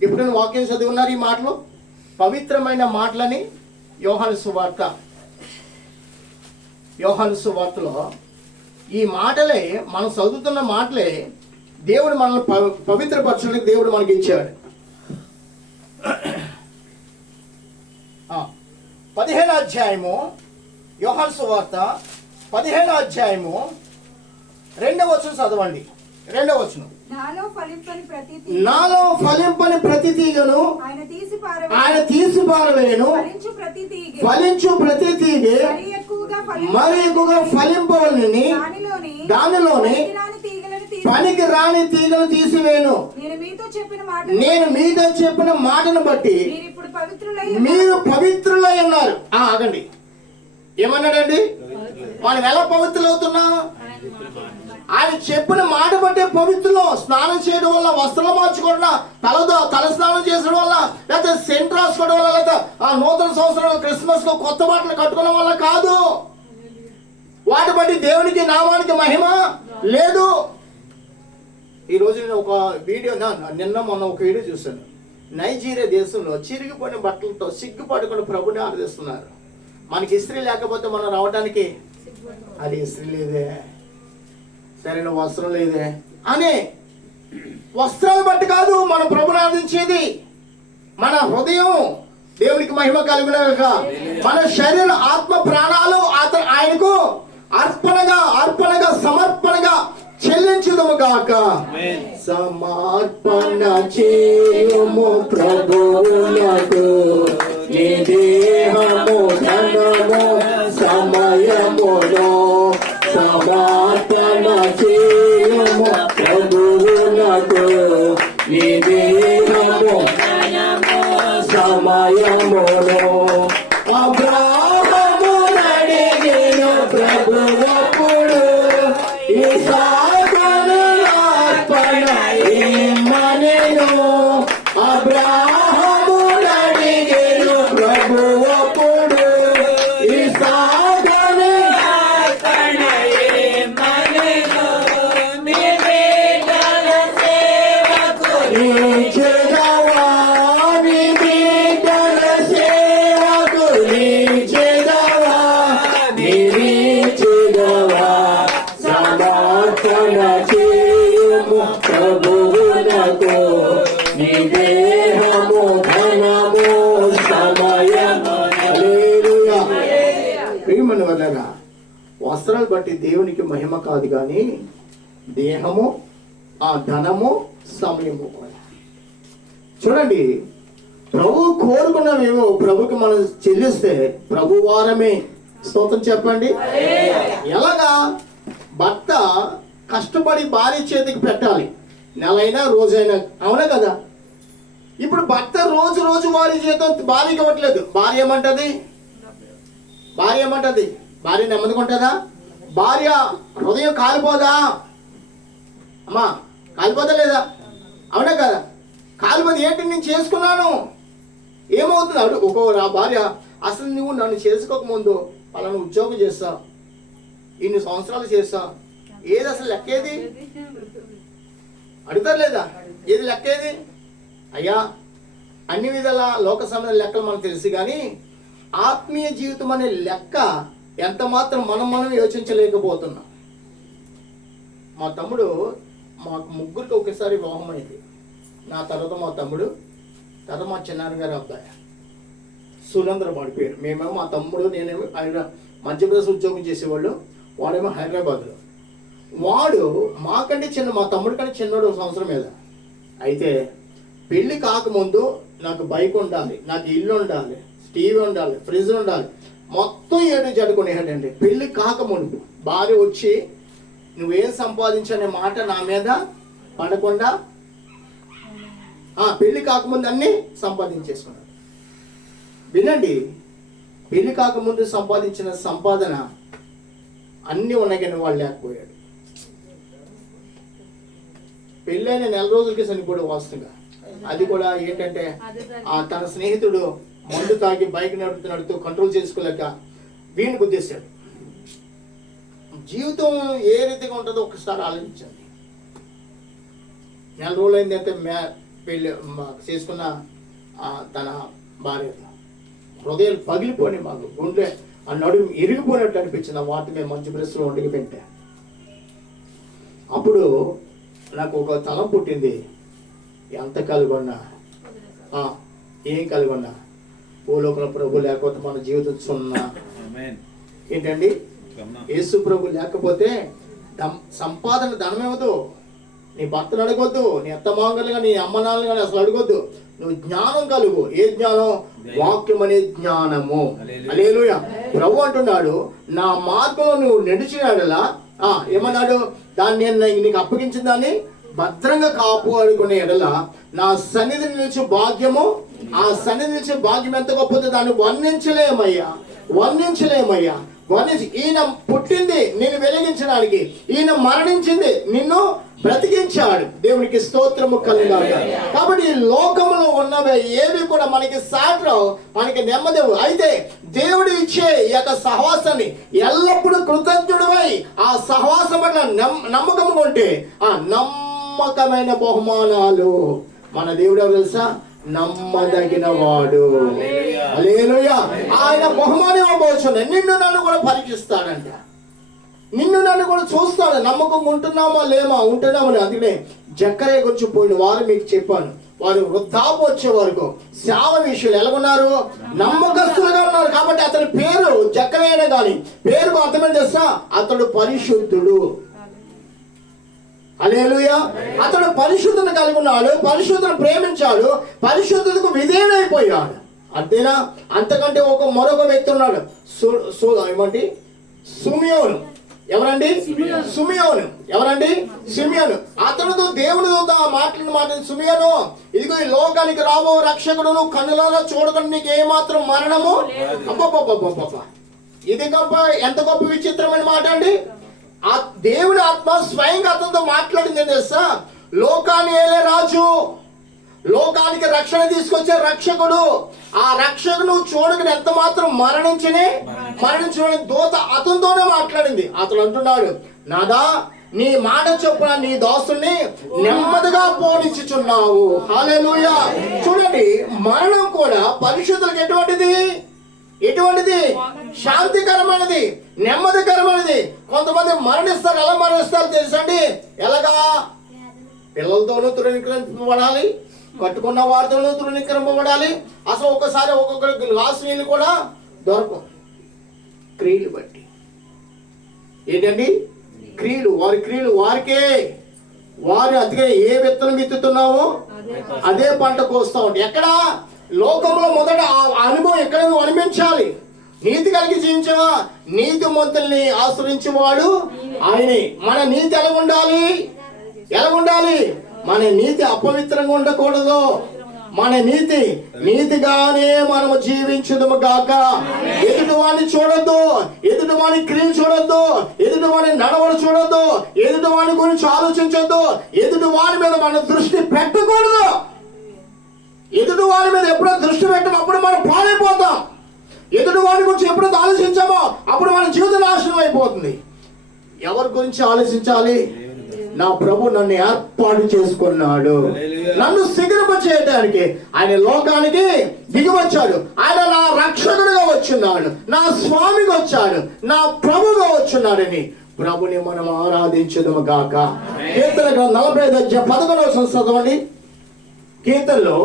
ఎప్పుడైనా వాక్యం చదివి ఉన్నారు ఈ మాటలు? పవిత్రమైన మాటలని యోహాను సువార్తలో ఈ మాటలే, మనం చదువుతున్న మాటలే దేవుడు మనల్ని పవిత్రపరచడానికి దేవుడు మనకి ఇచ్చాడు. 15వ అధ్యాయము యోహాను సువార్త 15వ అధ్యాయము 2వ వచనం చదవండి. 2వ వచనం. నాలో ఫలింపని ప్రతి తీగను ఆయన తీసి పారవేయును, ఫలించు ప్రతి తీగ మరి ఎక్కువగా ఫలింపవలెనని దానిలోని పనికి రాని తీగలు తీసివేయను. నేను మీతో చెప్పిన మాటను బట్టి మీరు పవిత్రులై ఉన్నారు. ఆగండి, ఏమన్నాడండి? మనం ఎలా పవిత్రులు అవుతున్నాం? ఆయన చెప్పిన మాట బట్టే పవిత్రులు. స్నానం చేయడం వల్ల, వస్త్రాలు మార్చుకోవడం, తల స్నానం చేసడం వల్ల, లేకపోతే సెంట్ రాసుకోవడం వల్ల, లేకపోతే ఆ నూతన సంవత్సరం క్రిస్మస్ లో కొత్త బట్టలు కట్టుకోవడం వల్ల కాదు. వాటి బట్టి దేవునికి నామానికి మహిమ లేదు. ఈ రోజు నేను ఒక వీడియో, మొన్న ఒక వీడియో చూశాను. నైజీరియా దేశంలో చిరిగిపోయిన బట్టలతో సిగ్గుపడుకుని ప్రభుని ఆరాధిస్తున్నారు. మనకి ఇస్త్రీ లేకపోతే మనం రావడానికి, అది ఇస్త్రీ లేదే, సరైన వస్త్రం లేదే అనే వస్త్రాలు బట్టి కాదు మనం ప్రభుని ఆరాధించేది. మన హృదయం దేవునికి మహిమ కలిగినక, మన శరీర ఆత్మ ప్రాణాలు ఆయనకు అర్పణగా సమర్పణగా చెల్లించుదము గాక. సమర్పణ చేయము ప్రభువునకు, నీ దేహము ధనము సమయములో. సమర్పణ చేయము ప్రభువునకు, నీ దేహము సమయములో. అబ్రాహము అడిగెను ప్రభువప్పుడు, ఇస్సాకును అర్పణ ఇమ్మనెను. అబ్రాహము అడిగెను ప్రభువప్పుడు, ఇస్సాకును అర్పణ ఇమ్మనెను. నీ బిడ్డల సేవకుని చెదవా, నీ బిడ్డల సేవకుని చెదవా, నీ చెదవా. సమర్పణ చేయము ప్రభువునకు, నీ దేహము ధనము సమయము. హల్లెలూయా. ప్రియమైన వాళ్ళగా, వస్త్రాలు బట్టి దేవునికి మహిమ కాదు కానీ దేహము, ఆ ధనము, సమయము కూడా. చూడండి, ప్రభు కోరుకున్నవేమో ప్రభుకి మనం చెల్లిస్తే ప్రభు వారమే. స్తోత్రం చెప్పండి. ఎలాగా? భర్త కష్టపడి భార్య చేతికి పెట్టాలి, నెలైనా రోజైనా, అవునా కదా? ఇప్పుడు భర్త రోజు వారి జీతం భార్యకి ఇవ్వట్లేదు. భార్య ఏమంటది? భార్య నెమ్మదికుంటుందా? భార్య హృదయం కాలిపోదా? అమ్మా, కాలిపోదా లేదా? అవునా కదా? కాలిపోతే ఏంటి నేను చేసుకున్నాను, ఏమవుతుంది? అడు ఒక్కొక్క భార్య, అసలు నువ్వు నన్ను చేసుకోకముందు పలానా ఉద్యోగం చేస్తా, ఇన్ని సంవత్సరాలు చేస్తా, ఏది అసలు లెక్కేది? అడుగుతారు లేదా? ఏది లెక్కేది? అయ్యా, అన్ని విధాల లోక సంబంధ లెక్కలు మనకు తెలుసు కానీ ఆత్మీయ జీవితం అనే లెక్క ఎంత మాత్రం మనం యోచించలేకపోతున్నాం. మా తమ్ముడు, మాకు ముగ్గురికి ఒకేసారి వివాహం అయింది. నా తర్వాత మా తమ్ముడు, తర్వాత మా చిన్నాన్న గారి అబ్బాయి సురేంద్ర వాడి పేరు. మేమేమో, మా తమ్ముడు నేనేమో ఆయన మధ్యప్రదేశ్ ఉద్యోగం చేసేవాళ్ళు, వాడేమో హైదరాబాద్లో. వాడు మాకంటే చిన్న, మా తమ్ముడి కంటే చిన్నోడు, సంవత్సరం మీద. అయితే పెళ్లి కాకముందు నాకు బైక్ ఉండాలి, నాకు ఇల్లు ఉండాలి, టీవీ ఉండాలి, ఫ్రిడ్జ్ ఉండాలి, మొత్తం ఏడు జడుకునేటండి. పెళ్లి కాకముందు భార్య వచ్చి నువ్వేం సంపాదించనే మాట నా మీద పడకుండా పెళ్లి కాకముందు అన్నీ సంపాదించేసుకున్నాడు. వినండి, పెళ్లి కాకముందు సంపాదించిన సంపాదన అన్నీ ఉన్నాయి కానీ వాళ్ళు లేకపోయాడు. పెళ్ళైన నెల రోజులకి చనిపోయాడు వాస్తవంగా. అది కూడా ఏంటంటే తన స్నేహితుడు మందు తాగి బైక్ నడుపుతూ కంట్రోల్ చేసుకోలేక వీడిని గుద్దేశాడు. జీవితం ఏ రీతిగా ఉంటుందో ఒకసారి ఆలోచించండి. నెల రోజులు అయిందంటే పెళ్ళి చేసుకున్న తన భార్య హృదయాలు పగిలిపోయి, మాకు గుండె ఆ నడుము ఇరిగిపోయినట్టు అనిపించింది. ఆ వాటి మేము మంచి బ్రెస్లో వండికి పెట్టా. అప్పుడు నాకు ఒక తలం పుట్టింది, ఎంత కలుగొన్నా, ఏం కలుగొన్నా భూలోకంలో ప్రభు లేకపోతే మన జీవితం సున్నా. ఏంటండి, యేసు ప్రభు లేకపోతే సంపాదన ధనమేవద్దు, నీ భర్తను అడగొద్దు, నీ అత్తమాంగలు కానీ నీ అమ్మనాన్నలు కానీ అసలు అడగొద్దు. నువ్వు జ్ఞానం కలుగు. ఏ జ్ఞానం? వాక్యం అనే జ్ఞానము. హల్లెలూయా. ప్రభు అంటున్నాడు, నా మార్గంలో నువ్వు నడిచినాడలా ఏమన్నాడు? దాన్ని నేను నీకు అప్పగించిన దాన్ని భద్రంగా కాపాడుకునే ఎడల నా సన్నిధిని నిలిచి భాగ్యము ఆ సన్నిధి ఇచ్చే భాగ్యం ఎంత గొప్పదో దాన్ని వర్ణించలేమయ్యా. ఈయన పుట్టింది నిన్ను వెలిగించడానికి, ఈయన మరణించింది నిన్ను బ్రతికించాడు. దేవునికి స్తోత్రము కలుగాక. కాబట్టి ఈ లోకములో ఉన్నవి ఏవి కూడా మనకి సాట్రావు, మనకి నెమ్మదేవు. అయితే దేవుడు ఇచ్చే ఈ యొక్క సహవాసాన్ని ఎల్లప్పుడూ కృతజ్ఞుడివై ఆ సహవాసం పట్ల నమ్మకం ఉంటే ఆ నమ్మకమైన బహుమానాలు మన దేవుడు ఎవరు తెలుసా? నమ్మదగిన వాడు. హల్లెలూయా. ఆయన బహుమానం ఇవ్వబోచున్నాడు. నిన్ను నన్ను కూడా పరీక్షిస్తాడంట, నిన్ను నన్ను కూడా చూస్తాడు. నమ్మకంగా ఉంటున్నామా ఉంటున్నామా. అందుకనే జక్కరయ్య గురించి పోయిన వారు మీకు చెప్పాను. వారు వృద్ధాపు వచ్చే వరకు సేవ విషయాలు ఎలాగున్నారు? నమ్మకస్తులుగా ఉన్నారు. కాబట్టి అతని పేరు జక్కరయ్యనే కానీ పేరుకు అర్థమే తెలుసా? అతడు పరిశుద్ధుడు. హల్లెలూయా. అతడు పరిశుద్ధతను కలిగి ఉన్నాడు, పరిశుద్ధతను ప్రేమించాడు, పరిశుద్ధతకు విధేయుడైపోయాడు. అంతేనా? అంతకంటే మరొక వ్యక్తి ఉన్నాడు, ఏమండి? సుమియోను. ఎవరండి? సిమియోను. అతడు దేవుడితో మాట్లాడిన సుమియోను, ఇదిగో ఈ లోకానికి రాబో రక్షకుడు, కన్నులలో చూడకుండా నీకు ఏమాత్రం మరణము. అబ్బబ్బబ్బబ్బబ్బ, ఇది ఎంత గొప్ప విచిత్రమైన మాట అండి. ఆ దేవుని ఆత్మ స్వయంగా అతనితో మాట్లాడింది తెలుసా? లోకాన్ని ఏలే రాజు, లోకానికి రక్షణ తీసుకొచ్చే రక్షకుడు, ఆ రక్షకుడు చూడక ఎంత మాత్రం మరణించిన దూత అతనితోనే మాట్లాడింది. అతను అంటున్నాడు, నాదా నీ మాట చొప్పున నీ దాసుని నెమ్మదిగా పోనిచ్చుచున్నావు. హల్లెలూయా. చూడండి, మరణం కూడా పరిశుద్ధులకు ఎటువంటిది? శాంతికరమైనది, నెమ్మదికరమైనది. కొంతమంది మరణిస్తారు. ఎలా మరణిస్తారు తెలుసండి? ఎలాగా? పిల్లలతోనూ తృణీకరింపబడాలి, కట్టుకున్న వారితోనూ తృణీకరింపబడాలి. అసలు ఒక్కొక్కసారి ఒక్కొక్కరి గ్లాసు నీళ్ళు కూడా దొరకవు. క్రియలు బట్టి ఏంటండి? క్రియలు వారికే. వారు అందుకే ఏ విత్తనం విత్తుతున్నావో అదే పంట కోస్తా ఉంటాయి. ఎక్కడ? లోకంలో మొదట ఆ అనుభవం ఎక్కడ నువ్వు అనిపించాలి. నీతి కలిగి జీవించవా? నీతి మంతుల్ని ఆశ్రయించేవాడు ఆయనే. మన నీతి ఎలాగుండాలి? మన నీతి అపవిత్రంగా ఉండకూడదు. మన నీతిగానే మనము జీవించుదుము గాక. ఎదుటివాడిని చూడొద్దు, ఎదుటివాడి క్రియలు చూడొద్దు, ఎదుటివాడి నడవడు చూడొద్దు, ఎదుటివాడి గురించి ఆలోచించొద్దు, ఎదుటివాడి మీద మన దృష్టి పెట్టకూడదు. ఎదుటి వారి మీద ఎప్పుడో దృష్టి పెట్టినప్పుడు మనం పాడైపోతాం. ఎదుటి వారి గురించి ఎప్పుడైతే ఆలోచించామో అప్పుడు మన జీవితం నాశనం అయిపోతుంది. ఎవరి గురించి ఆలోచించాలి? నా ప్రభు నన్ను ఏర్పాటు చేసుకున్నాడు, నన్ను సిగ్గుప చేయడానికి ఆయన లోకానికి దిగి వచ్చాడు. ఆయన నా రక్షకుడుగా వచ్చున్నాడు, నా స్వామిగా వచ్చాడు, నా ప్రభుగా వచ్చున్నాడని ప్రభుని మనం ఆరాధించుదాము గాక. కీర్తన 45:11 చదవండి. కీర్తనలో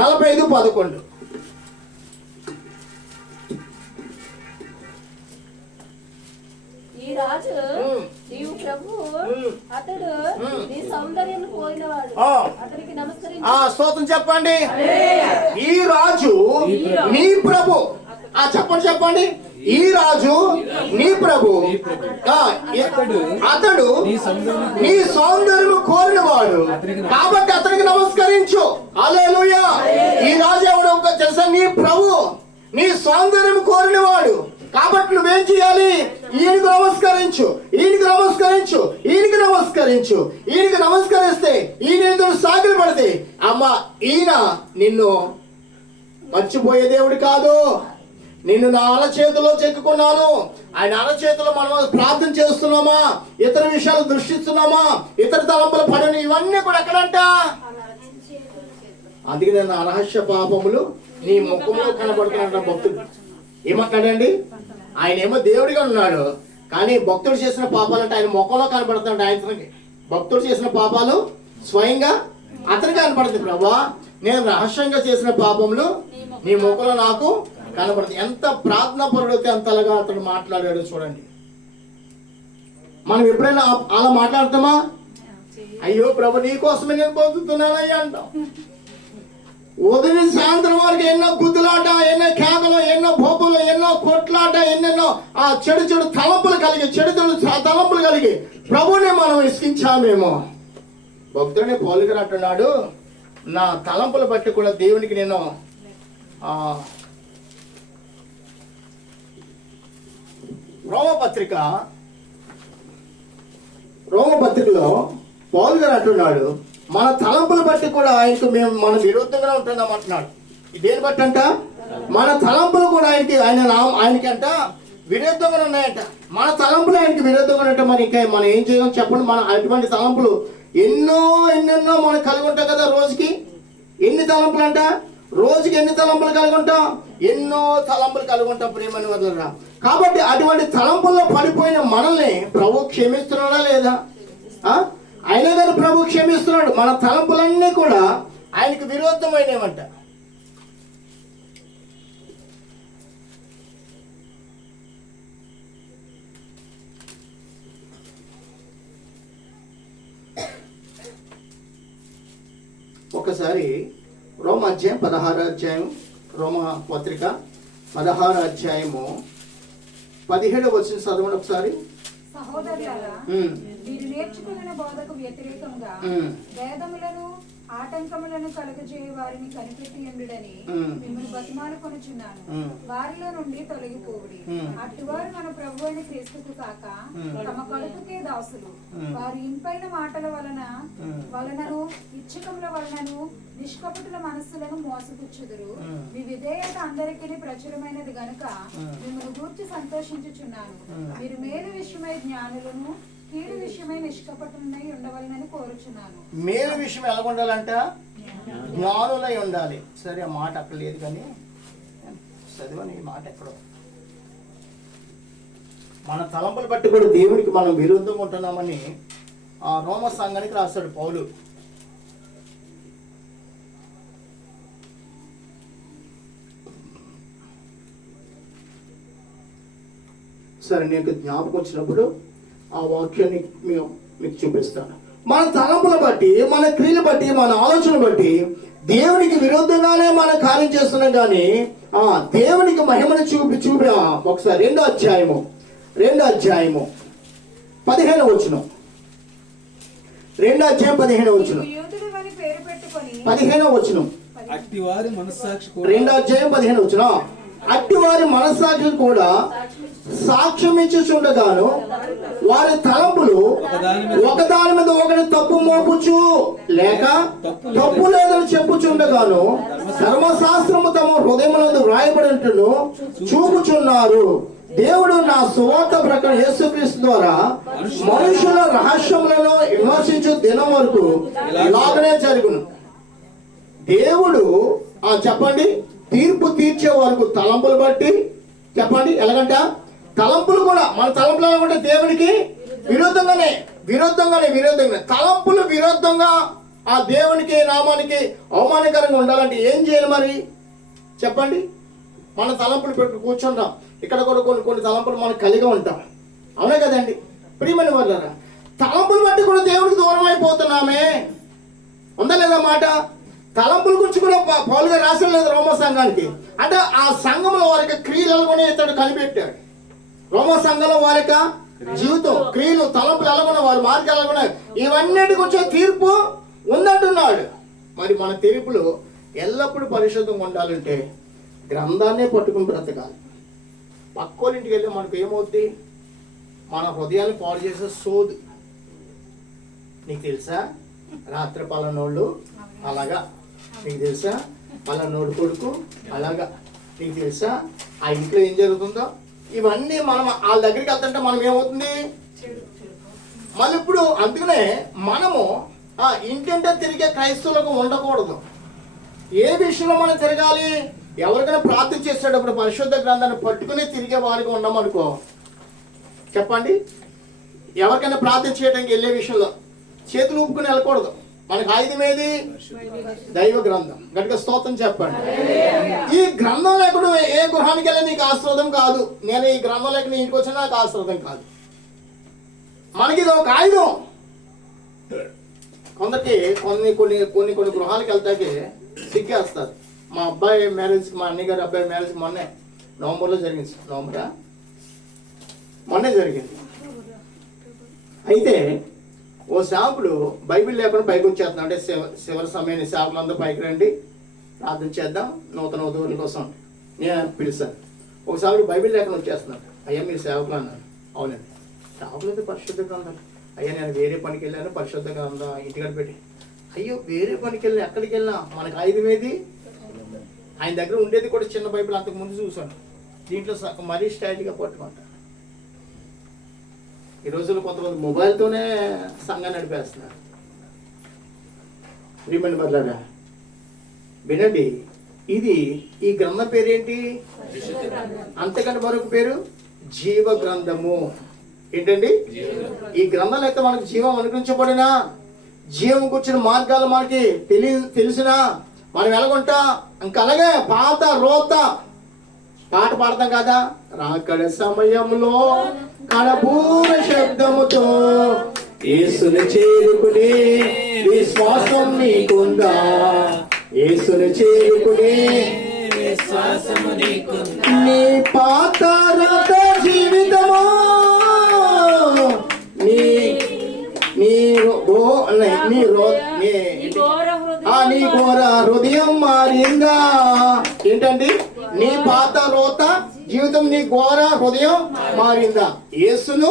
45:11. ఈ రాజు నీవు ప్రభు, అతడు నీ సౌందర్యం పోయినవాడు, అతనికి నమస్కరించు. స్తోత్రం చెప్పండి. ఈ రాజు నీ ప్రభు. చెప్పండి. ఈ రాజు నీ ప్రభు, అతడు నీ సౌందర్యం కోరినవాడు కాబట్టి అతనికి నమస్కరించు. హల్లెలూయా. ఈ రాజు ఎవడో తెలుసా? నీ ప్రభు, నీ సౌందర్యం కోరినవాడు కాబట్టి నువ్వేం చేయాలి? ఈయనకు నమస్కరించు, ఈయనకి నమస్కరిస్తే ఈయన ఎందుకు సాగిలి పడితే అమ్మ ఈయన నిన్ను మర్చిపోయే దేవుడు కాదు. నిన్ను నా అరచేతిలో చెక్కుకున్నాను. ఆయన అరచేతిలో మనం ప్రార్థన చేస్తున్నామా, ఇతర విషయాలు దృష్టిస్తున్నామా, ఇతర తలంపులు పడిన ఇవన్నీ కూడా ఎక్కడంట? అందుకే నేను రహస్య పాపములు నీ ముఖంలో కనబడుతున్న భక్తుడు ఏమంటాడండి? ఆయన ఏమో దేవుడిగా ఉన్నాడు, కానీ భక్తుడు చేసిన పాపాలంటే ఆయన ముఖంలో కనబడుతున్నాడు. ఆయనకి భక్తుడు చేసిన పాపాలు స్వయంగా అతనికి కనపడుతుంది. ప్రభా, నేను రహస్యంగా చేసిన పాపములు నీ ముఖంలో నాకు కనబడుతుంది. ఎంత ప్రార్థనా పరుడైతే అంతలాగా అతడు మాట్లాడాడు చూడండి. మనం ఎప్పుడైనా అలా మాట్లాడతామా? అయ్యో ప్రభు, నీ కోసమే నేను పొందుతున్నానయ్యా అంటాం. ఉదయం సాయంత్రం వరకు ఎన్నో గుద్దులాట, ఎన్నో కేకలు, ఎన్నో బొబ్బులు, ఎన్నో కొట్లాట, ఎన్నెన్నో ఆ చెడు తలంపులు కలిగి ప్రభుని మనం ఇసుకించామేమో. భక్తుడిని పౌలుగారు అంటున్నాడు, నా తలంపులు బట్టి కూడా దేవునికి నేను రోమపత్రికలో పౌలు గారు అంటున్నాడు, మన తలంపులు బట్టి కూడా ఆయనకు మేము మన విరుద్ధంగా ఉంటున్నాం అంటున్నాడు. ఇదేని బట్టి అంట, మన తలంపులు కూడా ఆయనకి అంట విరుద్ధంగా ఉన్నాయంట. మన తలంపులు ఆయనకి విరుద్ధంగా ఉన్నట్టు మరి ఇంకా మనం ఏం చేయాలి చెప్పండి. మన అటువంటి తలంపులు ఎన్నెన్నో మనం కలిగి ఉంటాం కదా. రోజుకి ఎన్ని తలంపులు అంట, రోజుకి ఎన్ని తలంపులు కలిగి ఉంటాం? ఎన్నో తలంపులు కలిగి ఉంటాం ప్రియమైన వదలరా. కాబట్టి అటువంటి తలంపుల్లో పడిపోయిన మనల్ని ప్రభు క్షమిస్తున్నాడా లేదా? అయినా కానీ ప్రభు క్షమిస్తున్నాడు. మన తలంపులన్నీ కూడా ఆయనకు విరుద్ధమైనవంట. ఒకసారి రోమ అధ్యాయం 16 అధ్యాయం, రోమ పత్రిక 16 అధ్యాయము 17 వచ్చిన చదవండి ఒకసారి. సహోదరులారా, మీరు నేర్చుకున్న బోధకు వ్యతిరేకంగా వేదములను ఆటంకములను కలుగజేయ వారిని కనిపెట్టియుండుడని మిమ్మల్ని బతిమాలుకొనుచున్నాను. వారిలో నుండి తొలగిపోవుడి. అటువారు మన ప్రభు అయిన క్రీస్తుకు కాక తమ కడుపుకే దాసులు. వారి ఇంపైన మాటల వలనను ఇచ్చకముల వలనను నిష్కపటుల మనస్సులను మోసపుచ్చుదురు. మీ విధేయత అందరికీ ప్రచురమైనది గనుక మిమ్మల్ని గూర్చి సంతోషించుచున్నాను. మీరు మేలు విషయమై జ్ఞానులను, కీడు విషయమై నిష్కపటులై ఉండవలనని కోరుచున్నాను. మేలు విషయం ఎలా ఉండాలంట? జ్ఞానులై ఉండాలి. సరే, ఆ మాట అక్కడ లేదు కానీ చదివని ఈ మాట ఎక్కడో. మన తలంపులు బట్టి కూడా దేవునికి మనం విరుద్ధంగా ఉంటున్నామని ఆ రోమ సంఘానికి రాస్తాడు పౌలు. సరే, నీకు జ్ఞాపకం వచ్చినప్పుడు ఆ వాక్యాన్ని మీకు చూపిస్తాను. మన తలంపుల బట్టి, మన క్రియలు బట్టి, మన ఆలోచన బట్టి దేవునికి విరుద్ధంగానే మనం కార్యం చేస్తున్నాం. కానీ దేవునికి మహిమను చూపి ఒకసారి 2వ అధ్యాయము 15వ వచనం. 2వ అధ్యాయం 15వ వచనం. 15వ వచనం. 2వ అధ్యాయం 15వ వచనం. అట్టివారి మనస్సాక్షి కూడా సాక్ష్యం ఇచ్చుచుండగాను వారి తలంపులు ఒకదాని మీద ఒకటి తప్పు మోపుచు లేక తప్పు లేదని చెప్పుచుండగాను ధర్మశాస్త్రము తమ హృదయములందు వ్రాయబడినట్టు చూపుచున్నారు. దేవుడు నా సువార్త ప్రకారం యేసుక్రీస్తు ద్వారా మనుషుల రహస్యములను విమర్శించు దినం వరకు ఇలాగనే జరుగును. దేవుడు చెప్పండి, తీర్పు తీర్చే వరకు తలంపులు బట్టి చెప్పండి. ఎలాగంట? తలంపులు కూడా మన తలంపులు ఎలా ఉంటాయి? దేవునికి విరుద్ధంగానే తలంపులు విరుద్ధంగా ఆ దేవునికి నామానికి అవమానకరంగా ఉండాలంటే ఏం చేయాలి మరి చెప్పండి? మన తలంపులు పెట్టు కూర్చుంటాం. ఇక్కడ కూడా కొన్ని తలంపులు మనం కలిగి ఉంటాం. అవునా కదండి ప్రియమైన వాళ్ళారా? తలంపులు బట్టి కూడా దేవునికి దూరం అయిపోతున్నామే. ఉందా లేదా మాట? తలంపుల గురించి కూడా పౌలు గారు రాసిన లేదు రోమ సంఘానికి. అంటే ఆ సంఘంలో వారికి క్రియలు కూడా ఇతడు కనిపెట్టాడు. రోమ సంఘంలో వారి జీవితం, క్రియలు, తలంపులు ఎలాగున్నా, వారి మార్గాలు ఎలాగున్నా, ఇవన్నిటికి వచ్చే తీర్పు ఉందంటున్నాడు. మరి మన తీర్పులు ఎల్లప్పుడూ పరిశుద్ధంగా ఉండాలంటే గ్రంథాన్నే పట్టుకుని బ్రతకాలి. పక్కోలింటికి వెళ్ళి మనకు ఏమవుద్ది? మన హృదయాన్ని పాడు చేసే సోదు. నీకు తెలుసా? రాత్రి పలానోళ్ళు అలాగా, నీకు తెలుసా? పలానోడు కొడుకు అలాగా, నీకు తెలుసా? ఆ ఇంట్లో ఏం జరుగుతుందో ఇవన్నీ మనం వాళ్ళ దగ్గరికి వెళ్తుంటే మనం ఏమవుతుంది? మళ్ళీ ఇప్పుడు అందుకనే మనము ఇంటింటే తిరిగే క్రైస్తవులకు ఉండకూడదు. ఏ విషయంలో మనం తిరగాలి? ఎవరికైనా ప్రార్థన చేసేటప్పుడు పరిశుద్ధ గ్రంథాన్ని పట్టుకుని తిరిగే వారికి ఉండమనుకో చెప్పండి. ఎవరికైనా ప్రార్థన చేయడానికి వెళ్ళే విషయంలో చేతులు ఊపుకుని వెళ్ళకూడదు. మనకు ఆయుధం ఏది? దైవ గ్రంథం. గట్టిగా స్తోత్రం చెప్పండి. ఈ గ్రంథం లేకుండా ఏ గృహానికి వెళ్ళి నీకు ఆశీర్వాదం కాదు. నేను ఈ గ్రంథం లేక నీ ఇంటికి వచ్చినా నాకు ఆశీర్వాదం కాదు. మనకి ఇది ఒక ఆయుధం. కొందరికి కొన్ని గృహాలకు వెళ్తాకి సిగ్గేస్తారు. మా అబ్బాయి మ్యారేజ్కి, మా అన్నయ్య గారి అబ్బాయి మ్యారేజ్కి మొన్నే నవంబర్లో జరిగింది. మొన్నే జరిగింది. అయితే ఓ సేవకుడు బైబిల్ లేకుండా పైకి వచ్చేస్తున్నాడు. అంటే చివరి సమయాన్ని సేవకులందరూ పైకి రండి, ప్రార్థన చేద్దాం నూతన వధువుల కోసం నేను పిలిచాను. ఒకసారి బైబిల్ లేఖను వచ్చేస్తున్నాడు, అయ్యా మీరు సేవకులు అన్నాను. అవునండి, సేవకులైతే పరిశుద్ధ గ్రంథాలు. అయ్యా నేను వేరే పనికి వెళ్ళాను, పరిశుద్ధ గ్రంథం ఇంటికాడ పెట్టి. అయ్యో వేరే పనికి వెళ్ళి ఎక్కడికి వెళ్ళినా మనకు ఆయుధం ఏది? ఆయన దగ్గర ఉండేది కూడా చిన్న బైబిల్, అంతకు ముందు చూసాను. దీంట్లో మరీ స్టైల్గా పట్టుకుంటా. ఈ రోజుల్లో కొంతమంది మొబైల్తోనే సంఘం నడిపేస్తున్నారు. రిమెంబర్లాగా వినండి, ఇది ఈ గ్రంథం పేరేంటి? అంతకంటే మరొక పేరు జీవ గ్రంథము. ఏంటండి? ఈ గ్రంథాలు అయితే మనకు జీవం అనుగ్రహించబడినా, జీవం కూర్చున్న మార్గాలు మనకి తెలిసినా మనం ఎలాగుంటా ఇంకా అలాగే పాత రోత పాట పాడతాం కదా, రాకడ సమయంలో కడబూర శబ్దముతో యేసుని చేరుకునే విశ్వాసం నీకుందా? యేసుని చేరుకునే విశ్వాసము నీకుందా? నీ పాత రోత జీవితము నీ ఘోర హృదయం మారిందా? ఏంటండి? నీ పాత రోత జీవితం, నీ ఘోర హృదయం మారిందా? యేసును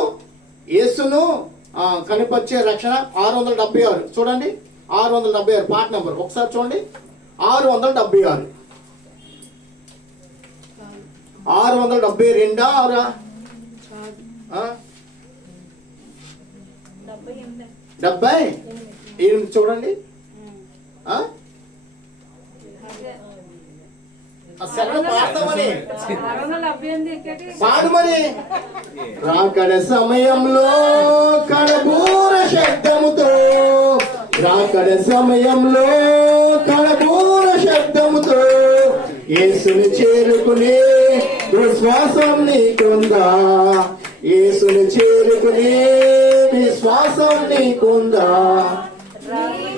కనిపరిచే రక్షణ 676. చూడండి 676 పాట నెంబర్ ఒకసారి చూడండి. 676 672 78 చూడండి. పాడు మరి. రాకడ సమయంలో కడబూర శబ్దముతో, రాకడ సమయంలో కడబూర శబ్దముతో యేసుని చేరుకునే విశ్వాసం నీకుందా? యేసుని చేరుకునే విశ్వాసం నీకుందా?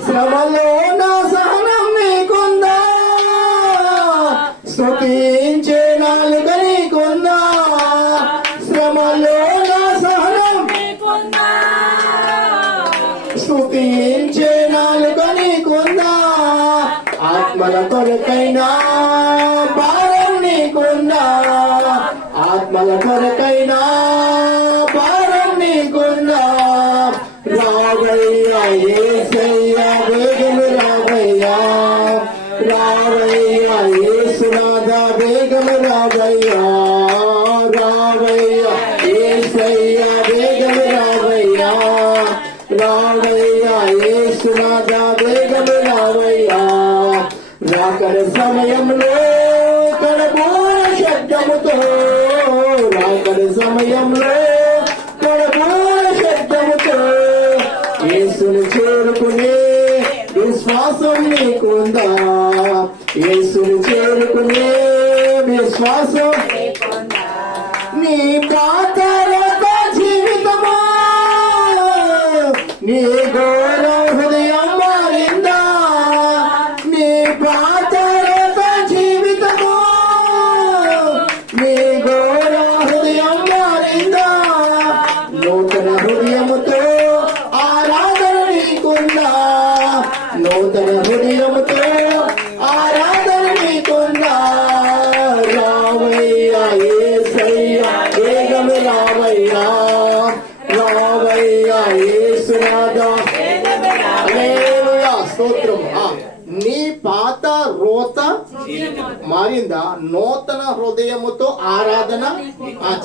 శ్రమలో నా సహనం నీకుందా? స్తుతించే నాలుక నీకుందా? శ్రమలో నా సహనం నీకుందా? స్తుతించే నాలుక నీకుందా? ఆత్మల కొరకైనా భారం నీకుందా? ఆత్మల కొరకైనా భారం నీకుందా? రావయ్యా యేసయ్యా వేగము రావయ్యా, రావయ్యా యేసునాథా వేగము రావయ్యా, రావయ్యా యేసయ్యా వేగము రావయ్యా, రావయ్యా యేసునాథా వేగము రావయ్యా. రాకడ సమయంలో కడబూర శబ్దముతో, రాకడ సమయంలో కడబూర శబ్దముతో యేసుని చేరుకునే విశ్వాసం నీకుందా? యేసుని చేరుకునే విశ్వాసం నీ పాత రోత జీవితమా, నీ ఘోర హృదయం మారిందా? నీ పాత రోత జీవితమా, నీ ఘోర హృదయం మారిందా? నూతన హృదయముతో ఆరాధన నీకుందా? నూతన హృదయముతో ఆరాధన నీకుందా? రావయ్యా యేసయ్యా వేగము రావయ్యా, రావయ్యా యేసునాథా. హల్లెలూయా స్తోత్రం. నీ పాత రోత మారిందా? నూతన హృదయముతో ఆరాధన.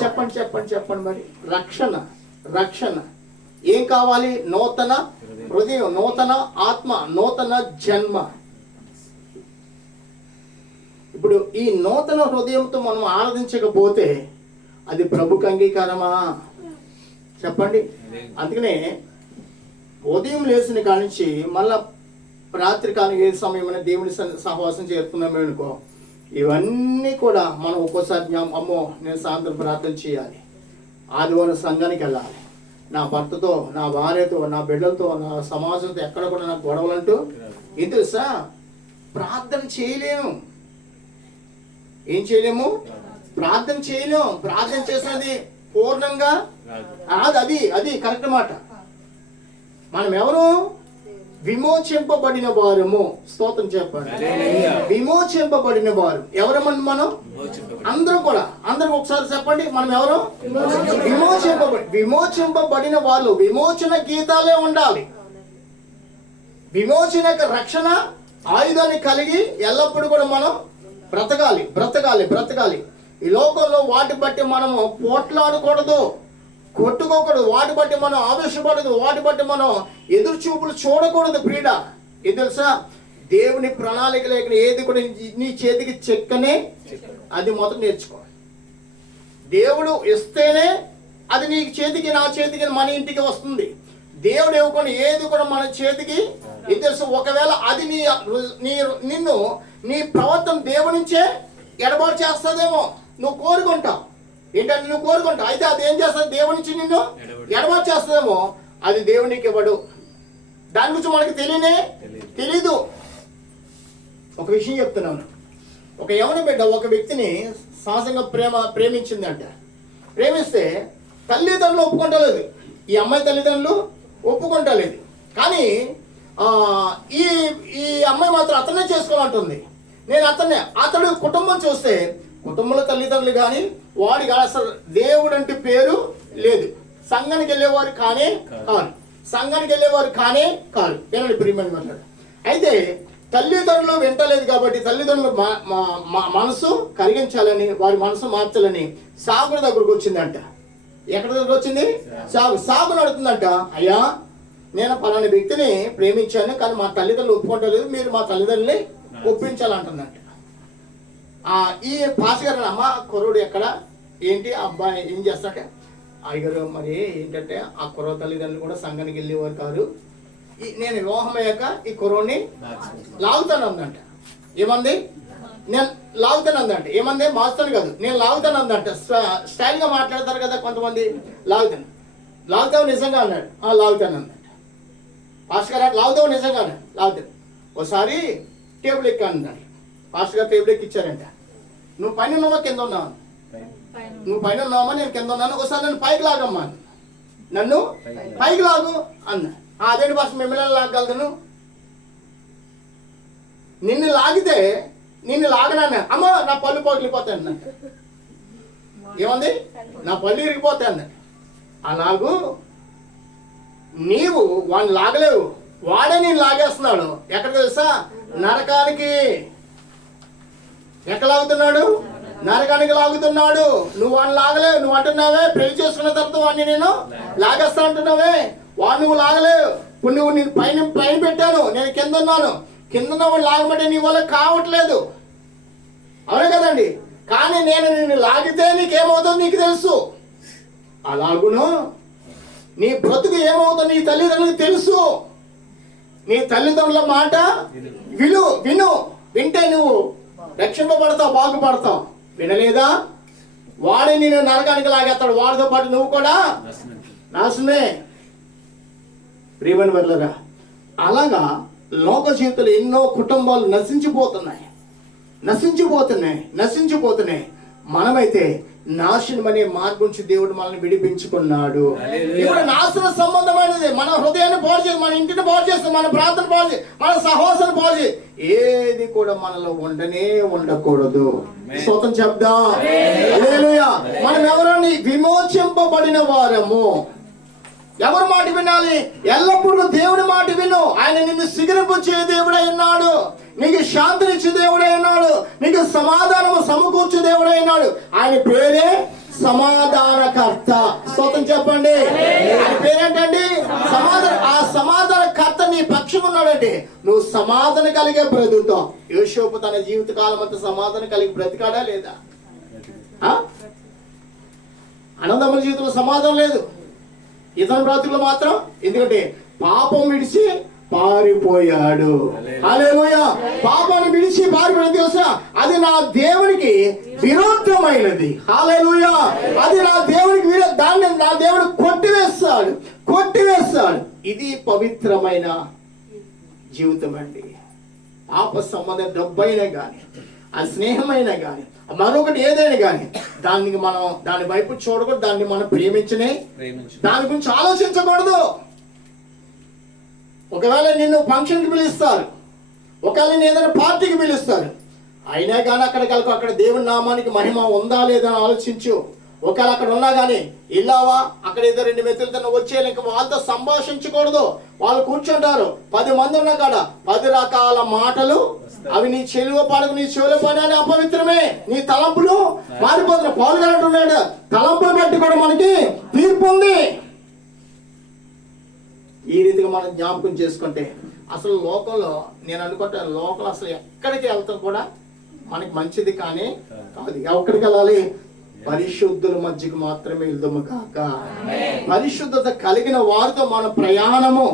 చెప్పండి చెప్పండి చెప్పండి మరి. రక్షణ ఏం కావాలి? నూతన హృదయం, నూతన ఆత్మ, నూతన జన్మ. ఇప్పుడు ఈ నూతన హృదయంతో మనం ఆరాధించకపోతే అది ప్రభుకు అంగీకారమా? చెప్పండి. అందుకనే ఉదయం లేచిన కానించి మళ్ళా రాత్రి కాలం ఏ సమయమైనా దేవుని సహవాసం చేరుకున్నామే అనుకో, ఇవన్నీ కూడా మనం ఒక్కోసారి అమ్మో నేను సాయంత్రం ప్రార్థన చేయాలి, ఆదివారం సంఘానికి వెళ్ళాలి, నా భర్తతో, నా భార్యతో, నా బిడ్డలతో, నా సమాజంతో ఎక్కడ కూడా నాకు గొడవలంటూ ఏం తెలుసా? ప్రార్థన చేయలేము. ఏం చేయలేము? ప్రార్థన చేయలేము. ప్రార్థన చేసినది పూర్ణంగా అది కరెక్ట్ మాట. మనం ఎవరు? విమోచింపబడిన వారము. స్తోత్రం చెప్పండి. విమోచింపబడిన వారు ఎవరమండి? మనం అందరూ కూడా. అందరూ ఒకసారి చెప్పండి, మనం ఎవరు? విమోచింపబడిన వాళ్ళు. విమోచన గీతాలే ఉండాలి. విమోచన రక్షణ ఆయుధాన్ని కలిగి ఎల్లప్పుడూ కూడా మనం బ్రతకాలి. ఈ లోకంలో వాటి బట్టి మనము పోట్లాడకూడదు, కొట్టుకోకూడదు. వాటి బట్టి మనం ఆవేశపడదు, వాటి బట్టి మనం ఎదురు చూపులు చూడకూడదు. ప్రియుడా, ఇది తెలుసా? దేవుని ప్రణాళిక లేక ఏది కూడా నీ చేతికి చెక్కనే, అది మొదట నేర్చుకోవాలి. దేవుడు ఇస్తేనే అది నీ చేతికి, నా చేతికి, మన ఇంటికి వస్తుంది. దేవుడు ఇవ్వకుండా ఏది కూడా మన చేతికి ఇది తెలుసు. ఒకవేళ అది నిన్ను నీ ప్రవర్తన దేవుడి నుంచే ఎడబాటు చేస్తుందేమో, నువ్వు కోరుకుంటావు. ఏంటంటే నువ్వు కోరుకుంటావు, అయితే అది ఏం చేస్తుంది? దేవుడి నుంచి నిన్ను ఎడబాటు చేస్తుందేమో, అది దేవునికి ఇవ్వడు. దాని గురించి మనకి తెలీదు. ఒక విషయం చెప్తున్నాను. ఒక యవన బిడ్డ ఒక వ్యక్తిని సహజంగా ప్రేమించిందంట. ప్రేమిస్తే తల్లిదండ్రులు ఒప్పుకుంటలేదు. ఈ అమ్మాయి తల్లిదండ్రులు ఒప్పుకుంటలేదు. కానీ ఈ అమ్మాయి మాత్రం అతనే చేసుకోవాలంటుంది. అతడు కుటుంబం చూస్తే కుటుంబంలో తల్లిదండ్రులు కానీ వాడికి అసలు దేవుడు అంటే పేరు లేదు. సంఘానికి వెళ్ళేవారు కానే కాదు. ఏనండి ప్రియమైన మాట్లాడు. అయితే తల్లిదండ్రులు వింటలేదు కాబట్టి తల్లిదండ్రులు మనసు కరిగించాలని, వారి మనసు మార్చాలని సాగుల దగ్గరకు వచ్చిందంట. ఎక్కడి దగ్గర వచ్చింది? సాగును అడుగుతుందంట. అయ్యా, నేను పలానా వ్యక్తిని ప్రేమించాను, కానీ మా తల్లిదండ్రులు ఒప్పుకోవట్లేదు, మీరు మా తల్లిదండ్రులని ఒప్పించాలంటుందంట. ఈ పాస్ గారు, అమ్మ కుర్రోడు ఎక్కడ, ఏంటి అబ్బాయి ఏం చేస్తాడే? అయ్యగారు, మరి ఏంటంటే ఆ కుర్ర తల్లిదండ్రులు కూడా సంఘానికి వెళ్ళేవారు కాదు. నేను వివాహం అయ్యాక ఈ కుర్రోడిని లాగుతానందంట. ఏమంది? నేను లాగుతానందంట. ఏమంది? మారుతాను కాదు, నేను లాగుతానందంట. స్టైల్గా మాట్లాడతారు కదా కొంతమంది. లాగుతావు నిజంగా అన్నాడు. లాగుతానందంట. పాస్టర్ గారు లాగుతావు నిజంగా అన్నాడు. లాగుతాను. ఒకసారి టేబుల్ ఎక్కానంటాడు. పాస్టర్ గారు టేబుల్ ఎక్కిచ్చారంట. నువ్వు పైన ఉన్నావా కింద ఉన్నావా? నువ్వు పైన ఉన్నావా, నేను కింద ఉన్నాను. ఒకసారి నన్ను పైకి లాగమ్మా, నన్ను పైకి లాగు అన్నా. అదేంటి పాస్టర్, మిమ్మల్ని లాగగలను? నిన్ను లాగనా? అమ్మ, నా పళ్ళు పగిలిపోతాయి అన్న. ఏమంది? నా పళ్ళు ఇరిగిపోతాయి అన్న. అలాగూ నీవు వాడిని లాగలేవు, వాడే నేను లాగేస్తున్నాడు. ఎక్కడ తెలుసా? నరకానికి. ఎక్కడ లాగుతున్నాడు? నరకానికి లాగుతున్నాడు. నువ్వు వాడిని లాగలేవు. నువ్వు అంటున్నావే పెళ్లి చేసుకున్న తర్వాత వాడిని నేను లాగేస్తా అంటున్నావే, వాడు నువ్వు లాగలేవు. ఇప్పుడు నేను పైన పెట్టాను, నేను కింద ఉన్నాను. కింద ఉన్నవాడు లాగమంటే నీ వల్ల కావట్లేదు, అవునే కదండి? కానీ నేను నిన్ను లాగితే నీకేమవుతుందో నీకు తెలుసు. అలాగును నీ బ్రతుకు ఏమవుతుందో నీ తల్లిదండ్రులకు తెలుసు. నీ తల్లిదండ్రుల మాట విను. వింటే నువ్వు రక్షింపబడతావు, బాగుపడతావు. వినలేదా? వాడే నేను నరకానికి లాగేస్తాడు. వాడితో పాటు నువ్వు కూడా నాశనమే. ప్రియమైన వర్లరా, అలాగా లోక జీవితంలో ఎన్నో కుటుంబాలు నశించిపోతున్నాయి. మనమైతే నాశనం అనే మార్గం నుంచి దేవుడు మనల్ని విడిపించుకున్నాడు. ఇప్పుడు నాశన సంబంధమైనది మన హృదయాన్ని పాడు చేసి, మన ఇంటిని పాడు చేస్తుంది, మన ప్రార్థన పాడు చేసి, మన సహవాసాన్ని పాడు చేసి, ఏది కూడా మనలో ఉండకూడదు. స్తోత్రం చెప్దాం. హల్లెలూయా. మనం ఎవరని? విమోచింపబడిన వారము. ఎవరి మాట వినాలి? ఎల్లప్పుడూ దేవుడి మాట విను. ఆయన నిన్ను సిగరించే దేవుడై ఉన్నాడు, నీకు శాంతినిచ్చే దేవుడై ఉన్నాడు, నీకు సమాధానము సమకూర్చే దేవుడై ఉన్నాడు. ఆయన పేరే సమాధానకర్త. స్తోత్రం చెప్పండి. ఆయన పేరేంటండి? ఆ సమాధానకర్త నీ పక్షం ఉన్నాడంటే నువ్వు సమాధానం కలిగే బ్రతుకుతావు. యోసేపు తన జీవిత కాలం అంతా సమాధానం కలిగి బ్రతికాడా లేదా? అన్నదమ్ముల జీవితంలో సమాధానం లేదు, ఇతని బ్రతుకులు మాత్రం. ఎందుకంటే పాపం విడిచి పారిపోయాడు. హల్లెలూయా. పాపాన్ని విడిచి పారిపోయింది తెలుసా? అది నా దేవునికి విరుద్ధమైనది. హల్లెలూయా. అది నా దేవునికి దాన్ని నా దేవుడు కొట్టివేస్తాడు. ఇది పవిత్రమైన జీవితం అండి. పాప సంబంధం డబ్బైనా కానీ, ఆ స్నేహమైనా కానీ, మరొకటి ఏదైనా కానీ దాని వైపు చూడకూడదు. దాన్ని మనం ప్రేమించనే దాని గురించి ఆలోచించకూడదు. ఒకవేళ నిన్ను ఫంక్షన్కి పిలుస్తారు, ఒకవేళ నేను ఏదైనా పార్టీకి పిలుస్తారు, అయినా కానీ అక్కడ దేవుని నామానికి మహిమ ఉందా లేదా అని ఆలోచించు. ఒకవేళ అక్కడ ఉన్నా కానీ ఇల్లావా, అక్కడ ఏదో 2 మెతులతో వచ్చేయాలి, ఇంకా వాళ్ళతో సంభాషించకూడదు. వాళ్ళు కూర్చుంటారు, 10 మంది ఉన్నా కాడ 10 రకాల మాటలు, అవి నీ చెవిలో పడకు, నీ చెవిలో పడాలి అపవిత్రమే. నీ తలంపులు మారిపోతున్నాయి. పౌలు గారు అంటున్నాడు, తలంపులు బట్టి కూడా మనకి తీర్పు ఉంది. ఈ రీతిగా మనం జ్ఞాపకం చేసుకుంటే అసలు లోకంలో నేను అనుకుంటా, లోకం అసలు ఎక్కడికి వెళ్తాం కూడా మనకి మంచిది కానీ కాదు. ఎక్కడికి వెళ్ళాలి? పరిశుద్ధుల మధ్యకు మాత్రమే వెళ్దాము కాక. పరిశుద్ధత కలిగిన వారితో మన ప్రయాణము,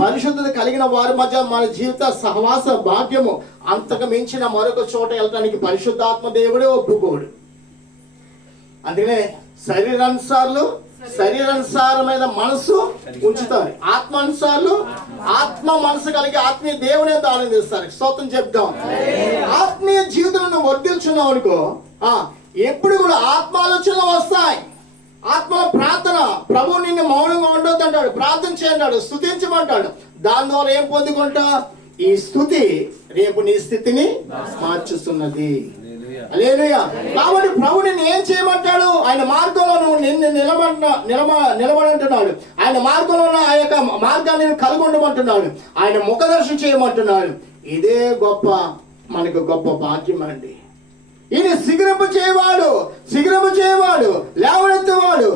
పరిశుద్ధత కలిగిన వారి మధ్య మన జీవిత సహవాస భాగ్యము, అంతకు మించిన మరొక చోట వెళ్ళడానికి పరిశుద్ధాత్మ దేవుడే ఒప్పుకోడు. అందుకనే శరీరానుసారమైన మనసు ఉంచుతారు, ఆత్మానుసారులు ఆత్మ మనసు కలిగి ఆత్మీయ దేవునే దానం చేస్తారు. స్తోత్రం చెప్తాం. ఆత్మీయ జీవితంలో వర్ధిల్చున్నావు అనుకో, ఎప్పుడు కూడా ఆత్మాలోచనలు వస్తాయి. ఆత్మల ప్రార్థన, ప్రభు నిన్ను మౌనంగా ఉండొద్దు అంటాడు, ప్రార్థన చేయంటాడు, స్తుతించమంటాడు. దాని ద్వారా ఏం పొందుకుంటా? ఈ స్థుతి రేపు నీ స్థితిని మార్చుతున్నది. హల్లెలూయా. కాబట్టి ప్రభు నిన్ను ఏం చేయమంటాడు? ఆయన మార్గంలో నువ్వు నిన్ను నిలబడంటున్నాడు. ఆయన మార్గంలో ఉన్న ఆ యొక్క మార్గాన్ని కలిగి ఉండమంటున్నాడు. ఆయన ముఖదర్శనం చేయమంటున్నాడు. ఇదే మనకు గొప్ప భాగ్యం అండి. ఈయన సిగరపు చేయవాడు, లేవనెత్తేవాడు,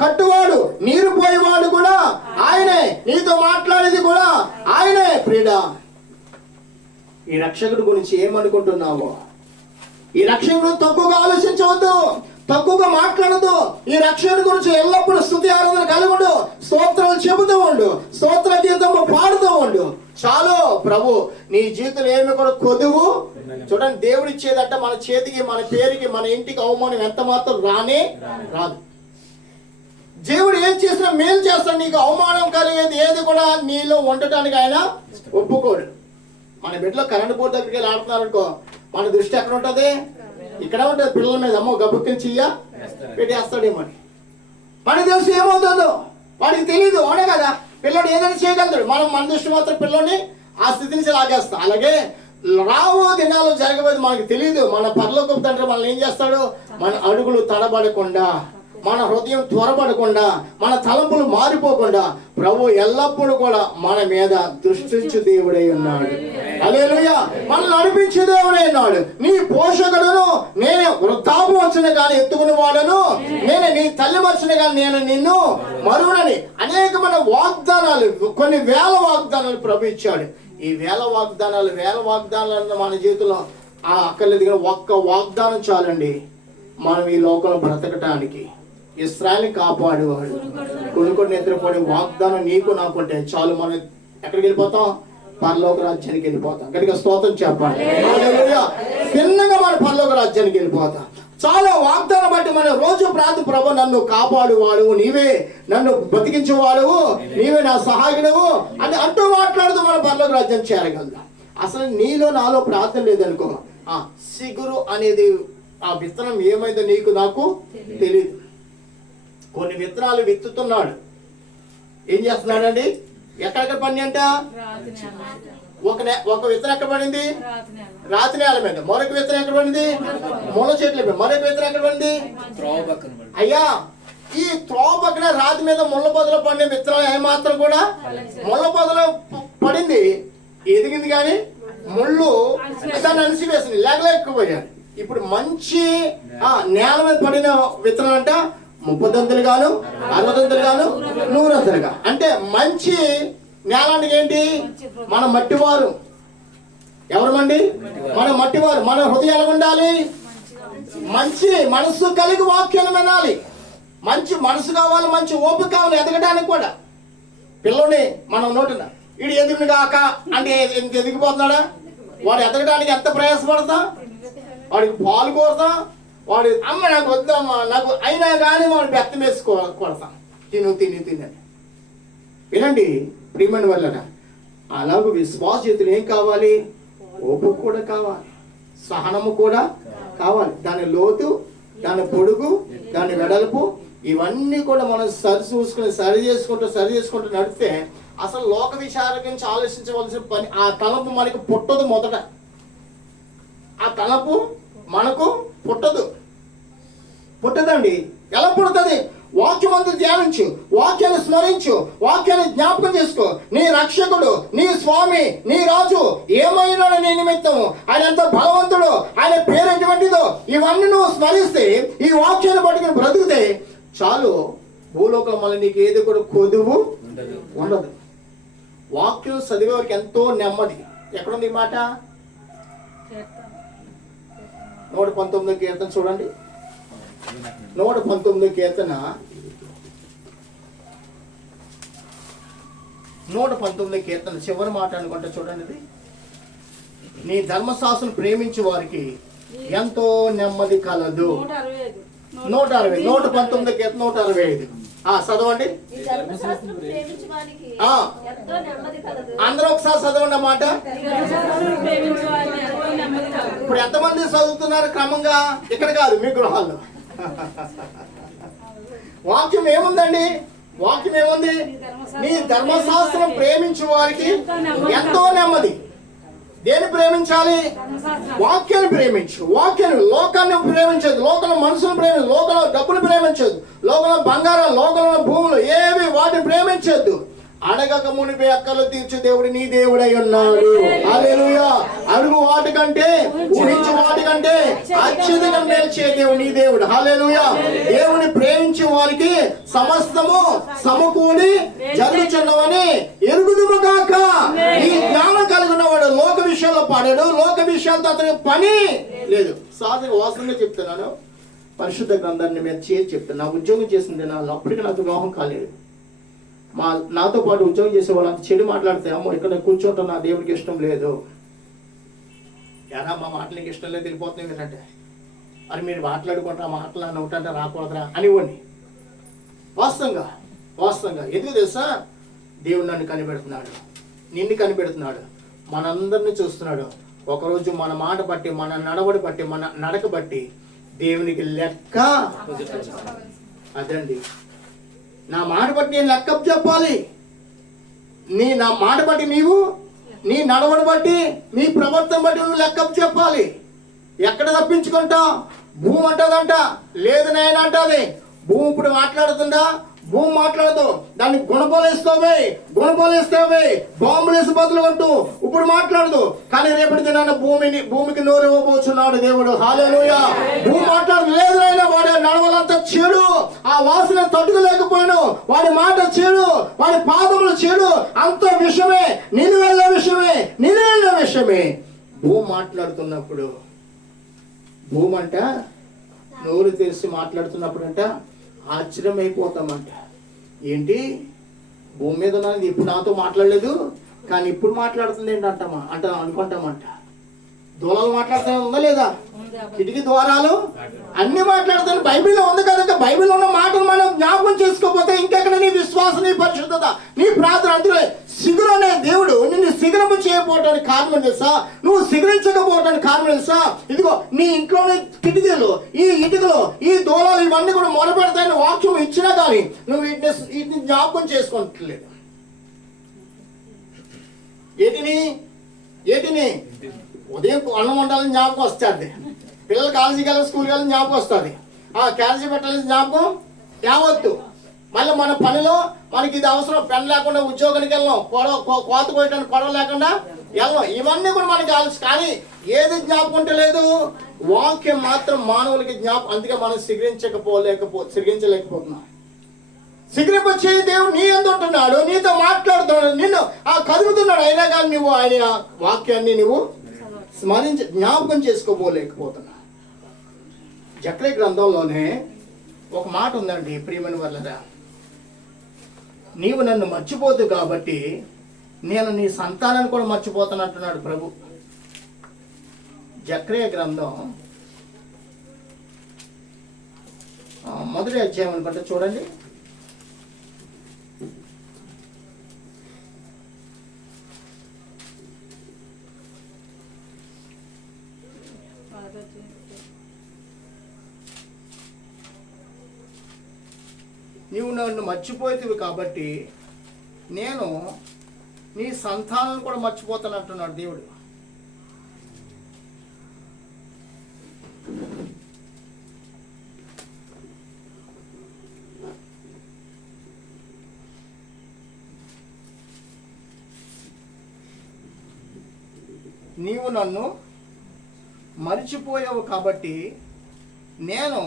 కట్టువాడు, నీరు పోయేవాడు కూడా ఆయనే, నీతో మాట్లాడేది కూడా ఆయనే. ప్రియుడా, ఈ రక్షకుడి గురించి ఏమనుకుంటున్నావో, ఈ రక్షకుడు తక్కువగా ఆలోచించవద్దు, తక్కువగా మాట్లాడదు. ఈ రక్షకుడి గురించి ఎల్లప్పుడూ స్తుతి ఆరాధన కలిగి ఉండు, స్తోత్రాలు చెబుతూ ఉండు, స్తోత్ర గీతము పాడుతూ ఉండు. చాలు. ప్రభు నీ జీవితంలో ఏమి కూడా కొదువు. చూడండి, దేవుడు ఇచ్చేదంటే మన చేతికి, మన పేరుకి, మన ఇంటికి అవమానం ఎంత మాత్రం రాదు. దేవుడు ఏం చేసినా మేలు చేస్తాడు. నీకు అవమానం కలిగేది ఏది కూడా నీలో ఉండటానికి ఆయన ఒప్పుకోడు. మన బిడ్డలో కరెంట్ బోర్డు దగ్గరికి వెళ్ళి ఆడుతున్నారు అనుకో, మన దృష్టి ఎక్కడ ఉంటుంది? ఇక్కడ ఉంటుంది. పిల్లల మీద అమ్మో గబుక్కిని చెయ్య పెట్టేస్తాడేమో అని మనకు తెలుసు. ఏమవుతుందో వాడికి తెలియదు. అవునే కదా, పిల్లడు ఏదైనా చేయగలుగుతాడు. మన దృష్టి మాత్రం పిల్లని ఆ స్థితి నుంచి లాగేస్తాం. అలాగే రావో దినాలు జరగబోయేది మనకు తెలియదు. మన పరలోకపు తండ్రి మనల్ని ఏం చేస్తాడు? మన అడుగులు తడబడకుండా, మన హృదయం త్వరపడకుండా, మన తలంపులు మారిపోకుండా ప్రభు ఎల్లప్పుడూ కూడా మన మీద దృష్టించు దేవుడై ఉన్నాడు. హల్లెలూయా. మనల్ని నడిపించే దేవుడై ఉన్నాడు. నీ పోషకుడును నేనే, వృద్ధాపం వచ్చిన కానీ ఎత్తుకుని వాడను నేనే, నీ తల్లి వచ్చిన కానీ నేను నిన్ను మరువనని అనేకమైన వాగ్దానాలు, కొన్ని వేల వాగ్దానాలు ప్రభు ఇచ్చాడు. ఈ వేల వాగ్దానాలను మన జీవితంలో అక్కర్లేదు కానీ ఒక్క వాగ్దానం చాలండి మనం ఈ లోకంలో బ్రతకటానికి. ఇశ్రాయేలుని కాపాడేవాడు, కొనుక్కొని నిద్రపోడే వాగ్దానం నీకు నాకుంటే చాలు. మనం ఎక్కడికి వెళ్ళిపోతాం? పరలోక రాజ్యానికి వెళ్ళిపోతాం. గట్టిగా స్తోత్రం చెప్పండి. తిన్నగా మన పరలోక రాజ్యానికి వెళ్ళిపోతాం. చాలా వాగ్దానం బట్టి మనం రోజు ప్రార్థన, ప్రభు నన్ను కాపాడువాడు నీవే, నన్ను బతికించేవాడు నీవే, నా సహాయకుడు అని అంటూ మాట్లాడుతూ మన పరలోక రాజ్యం చేరగలుగుతాం. అసలు నీలో నాలో ప్రార్థన లేదనుకో, సిగురు అనేది ఆ విత్తనం ఏమైందో నీకు నాకు తెలియదు. కొన్ని విత్తనాలు విత్తుతున్నాడు. ఏం చేస్తున్నాడండి? ఎక్కడెక్కడ పని అంట? ఒక విత్తనం ఎక్కడ పడింది? రాతి నేల మీద. మరొక విత్తనం ఎక్కడ పడింది? ముళ్ళ చెట్ల మీద. మరొక విత్తనం ఎక్కడ పడింది? అయ్యా, ఈ త్రోవ పక్కన రాతి మీద ముళ్ళ పొదలో పడిన విత్తనాలు ఏమాత్రం కూడా, ముళ్ళ పొదలో పడింది, ఎదిగింది కానీ ముళ్ళు దాన్ని అనిసివేసింది, లేకపోయాడు. ఇప్పుడు మంచి నేల మీద పడిన విత్తనం అంట 30 దంతులు గాను, 60 దంతులు గాను, 100 దంతులుగా. అంటే మంచి నేల అంటే ఏంటి? మన మట్టివారు. ఎవరమండి? మన మట్టివారు. మన హృదయాలు ఉండాలి, మంచి మనసు కలిగి వాక్యాలు వినాలి. మంచి మనసు కావాలి, మంచి ఓపిక కావాలి ఎదగడానికి కూడా. పిల్లని మనం నోటిన వీడు ఎదుగుని కాక అంటే ఎదిగిపోతున్నాడా? వాడు ఎదగడానికి ఎంత ప్రయాసపడతా? వాడికి పాలు కోరుతాం, వాడు అమ్మ నాకు వద్దామా నాకు అయినా కానీ వాడు బెత్తం వేసి కొడతాం, తిని. వినండి ప్రియమైన వల్ల, అలాగే విశ్వాసయుతులు ఏం కావాలి? ఓపిక కూడా కావాలి, సహనము కూడా కావాలి. దాని లోతు, దాని పొడుగు, దాని వెడల్పు, ఇవన్నీ కూడా మనం సరి చేసుకుంటూ నడిస్తే అసలు లోక విచారం గురించి ఆలోచించవలసిన పని, ఆ తలంపు మనకి పుట్టదు. మొదట ఆ తలంపు మనకు పుట్టదండి. ఎలా పుడుతుంది? వాక్యం అంతా ధ్యానించు, వాక్యాన్ని స్మరించు, వాక్యాన్ని జ్ఞాపకం చేసుకో. నీ రక్షకుడు, నీ స్వామి, నీ రాజు ఏమైనా నీ నిమిత్తము, ఆయన ఎంత బలవంతుడు, ఆయన పేరు ఎటువంటిదో ఇవన్నీ నువ్వు స్మరిస్తే, ఈ వాక్యాన్ని పట్టుకుని బ్రతికితే చాలు. భూలోకం మళ్ళీ నీకు ఏది కూడా కొదువు ఉండదు. వాక్యం చదివే వారికి ఎంతో నెమ్మది. ఎక్కడుంది ఈ మాట? 119 కీర్తన చూడండి. 119 కీర్తన 119 కీర్తన చివరి మాట అనుకుంటే చూడండి. ఇది నీ ధర్మశాస్త్రం ప్రేమించే వారికి ఎంతో నెమ్మది కలదు. 160 119 కీర్తన 165 చదవండి. అందరూ ఒకసారి చదవండి అన్నమాట. ఇప్పుడు ఎంతమంది చదువుతున్నారు క్రమంగా? ఇక్కడ కాదు, మీ గృహాల్లో. వాక్యం ఏముందండి? వాక్యం ఏముంది? నీ ధర్మశాస్త్రం ప్రేమించే వారికి ఎంతో నెమ్మది. దేన్ని ప్రేమించాలి? వాక్యాన్ని ప్రేమించు. వాక్యాన్ని, లోకాన్ని ప్రేమించదు, లోకంలో మనుషులను ప్రేమించదు, లోకంలో డబ్బులు ప్రేమించదు, లోకంలో బంగారం, లోకంలో భూములు ఏవి వాటిని ప్రేమించద్దు. అడగక మునిపే అక్కలు తీర్చు దేవుడు నీ దేవుడై ఉన్నాడు. హల్లెలూయా. అడుగు వాటికంటే, ఊహించు వాటికంటే అత్యధికంగా మేల్చే దేవుడు నీ దేవుడు. హల్లెలూయా. దేవుని ప్రేమించే వారికి సమస్తము సమకూడి జరుగుచున్నవని ఎరుగుదుము గాక. ఈ జ్ఞానం కలిగిన వాడు లోక విషయాల్లో పాడాడు, లోక విషయాలతో అతనికి పని లేదు. వాస్తవంగా చెప్తున్నాను, పరిశుద్ధ గ్రంథాన్ని మీద చేసి చెప్తాను. నా ఉద్యోగం చేసింది నాలో, అప్పటికి నాకు వివాహం కాలేదు. నాతో పాటు ఉద్యోగం చేసే వాళ్ళు అంత చెడు మాట్లాడితే, అమ్మో ఇక్కడ కూర్చోటం నా దేవుడికి ఇష్టం లేదు. ఎరా మా మాటలు నీకు ఇష్టం లేదు, వెళ్ళిపోతుంది ఏంటంటే, మరి మీరు మాట్లాడుకుంటారా, మాటలు అని ఒకటంటే రాకూడదురా అనివ్వండి. వాస్తవంగా ఎందుకు తెలుసా? దేవుడు నన్ను కనిపెడుతున్నాడు, నిన్ను కనిపెడుతున్నాడు, మనందరినీ చూస్తున్నాడు. ఒకరోజు మన మాట బట్టి, మన నడవడి బట్టి, మన నడక బట్టి దేవునికి లెక్క. అదండి, నా మాట బట్టి నేను లెక్క చెప్పాలి. నా మాట బట్టి నీవు, నీ నడవడి బట్టి, నీ ప్రవర్తన బట్టి నువ్వు లెక్క చెప్పాలి. ఎక్కడ తప్పించుకుంటా? భూమి అంటదంట, లేదు నాయన అంటది. భూమి ఇప్పుడు మాట్లాడుతుందా? భూమి మాట్లాడదు. దాన్ని గుణపాలేస్తావే, బాంబులు వేసి బదులు కొట్టు, ఇప్పుడు మాట్లాడదు. కానీ రేపటి దినాన భూమికి నోరు ఇవ్వబోతున్నాడు దేవుడు. హల్లెలూయా. భూమి మాట్లాడదు. లేదు నాయన, వాడి నడవలంతా చెడు, ఆ వాసన తట్టుకోలేకపోయాను, వాడి మాట చెడు, వాడి పాదములు చెడు, అంత విషయమే, నిలువెల్ల విషయమే. భూమి మాట్లాడుతున్నప్పుడు, భూమి అంట నోరు తెరిచి మాట్లాడుతున్నప్పుడు అంట ఆశ్చర్యమైపోతామంట. ఏంటి, భూమి మీద ఉన్నది ఇప్పుడు నాతో మాట్లాడలేదు, కానీ ఇప్పుడు మాట్లాడుతుంది ఏంటంటామా అనుకుంటామంట. దూలాలు మాట్లాడుతూ ఉందా లేదా? కిటికీ ద్వారాలు అన్ని మాట్లాడుతాను. బైబిల్లో ఉంది కదా. బైబిల్లో ఉన్న మాటలు మనం జ్ఞాపకం చేసుకోకపోతే ఇంకెక్కడ నీ విశ్వాసం, నీ పరిశుద్ధత, నీ ప్రార్థన? అందులో సిగురు అనే దేవుడు నిన్ను సిగురము చేయకపోవడానికి కారణం తెలుసా? నువ్వు సిగురించకపోవడానికి కారణం తెలుసా? ఇదిగో నీ ఇంట్లోని కిటికీలు, ఈ ఇటుకలు, ఈ దూలాలు ఇవన్నీ కూడా మొరపెడతాయని వాక్యం ఇచ్చినా కానీ నువ్వు వీటిని జ్ఞాపకం చేసుకోవట్లేదు. ఏటిని ఉదయం అన్నం వండాలని జ్ఞాపకం వస్తుంది, పిల్లలు కాలేజీకి వెళ్ళాలి, స్కూల్కి వెళ్ళాలని జ్ఞాపకం వస్తుంది, క్యారేజీ పెట్టాలని జ్ఞాపకం యావత్తు. మళ్ళీ మన పనిలో మనకి ఇది అవసరం, పెన్ లేకుండా ఉద్యోగానికి వెళ్ళాం, కోత కోయడానికి కొడవ లేకుండా వెళ్ళాం, ఇవన్నీ కూడా మనకి ఆలోచన. కానీ ఏది జ్ఞాపకం లేదు, వాక్యం మాత్రం మానవులకి జ్ఞాపకం. అందుకే మనం సిగ్గించలేకపోతున్నాం. సిగ్గింపచ్చే దేవుడు నీ యందు ఉంటున్నాడు, నీతో మాట్లాడుతున్నాడు, నిన్ను కదులుతున్నాడు. అయినా కానీ నువ్వు ఆయన వాక్యాన్ని నువ్వు జ్ఞాపకం చేసుకోలేకపోతున్నా. జకర్యా గ్రంథంలోనే ఒక మాట ఉందండి, ప్రియమైన వాళ్ళరా, నీవు నన్ను మర్చిపోదు కాబట్టి నేను నీ సంతానాన్ని కూడా మర్చిపోతాను అంటున్నాడు ప్రభు. జకర్యా గ్రంథం 1వ అధ్యాయం అనుకుంటే చూడండి. నీవు నన్ను మర్చిపోయేవి కాబట్టి నేను నీ సంతానాన్ని కూడా మర్చిపోతాను అంటున్నాడు దేవుడు. నీవు నన్ను మర్చిపోయావు కాబట్టి నేను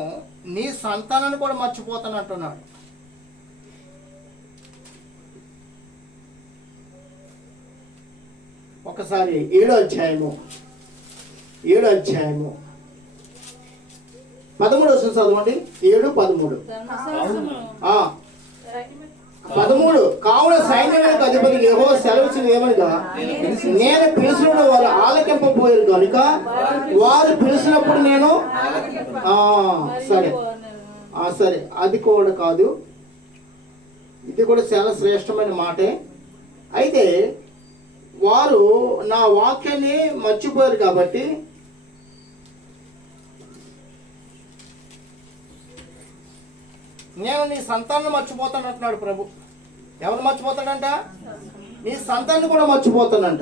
నీ సంతానాన్ని కూడా మర్చిపోతాను అంటున్నాడు. ఒకసారి 7వ అధ్యాయము 13 చదవండి. 7:13. 13 కావున సైన్యములకు అధిపతి యెహోవా సెలవిచ్చినది ఏమనగా, నేను పిలిచిన వారు ఆలకింపబోయారు కనుక వారు పిలిచినప్పుడు నేను సరే అది కూడా కాదు, ఇది కూడా చాలా శ్రేష్టమైన మాటే. అయితే వారు నా వాక్యాన్ని మర్చిపోయారు కాబట్టి నేను నీ సంతానం మర్చిపోతాను అంటున్నాడు ప్రభు. ఎవరు మర్చిపోతాడంట? నీ సంతాన్ని కూడా మర్చిపోతానంట.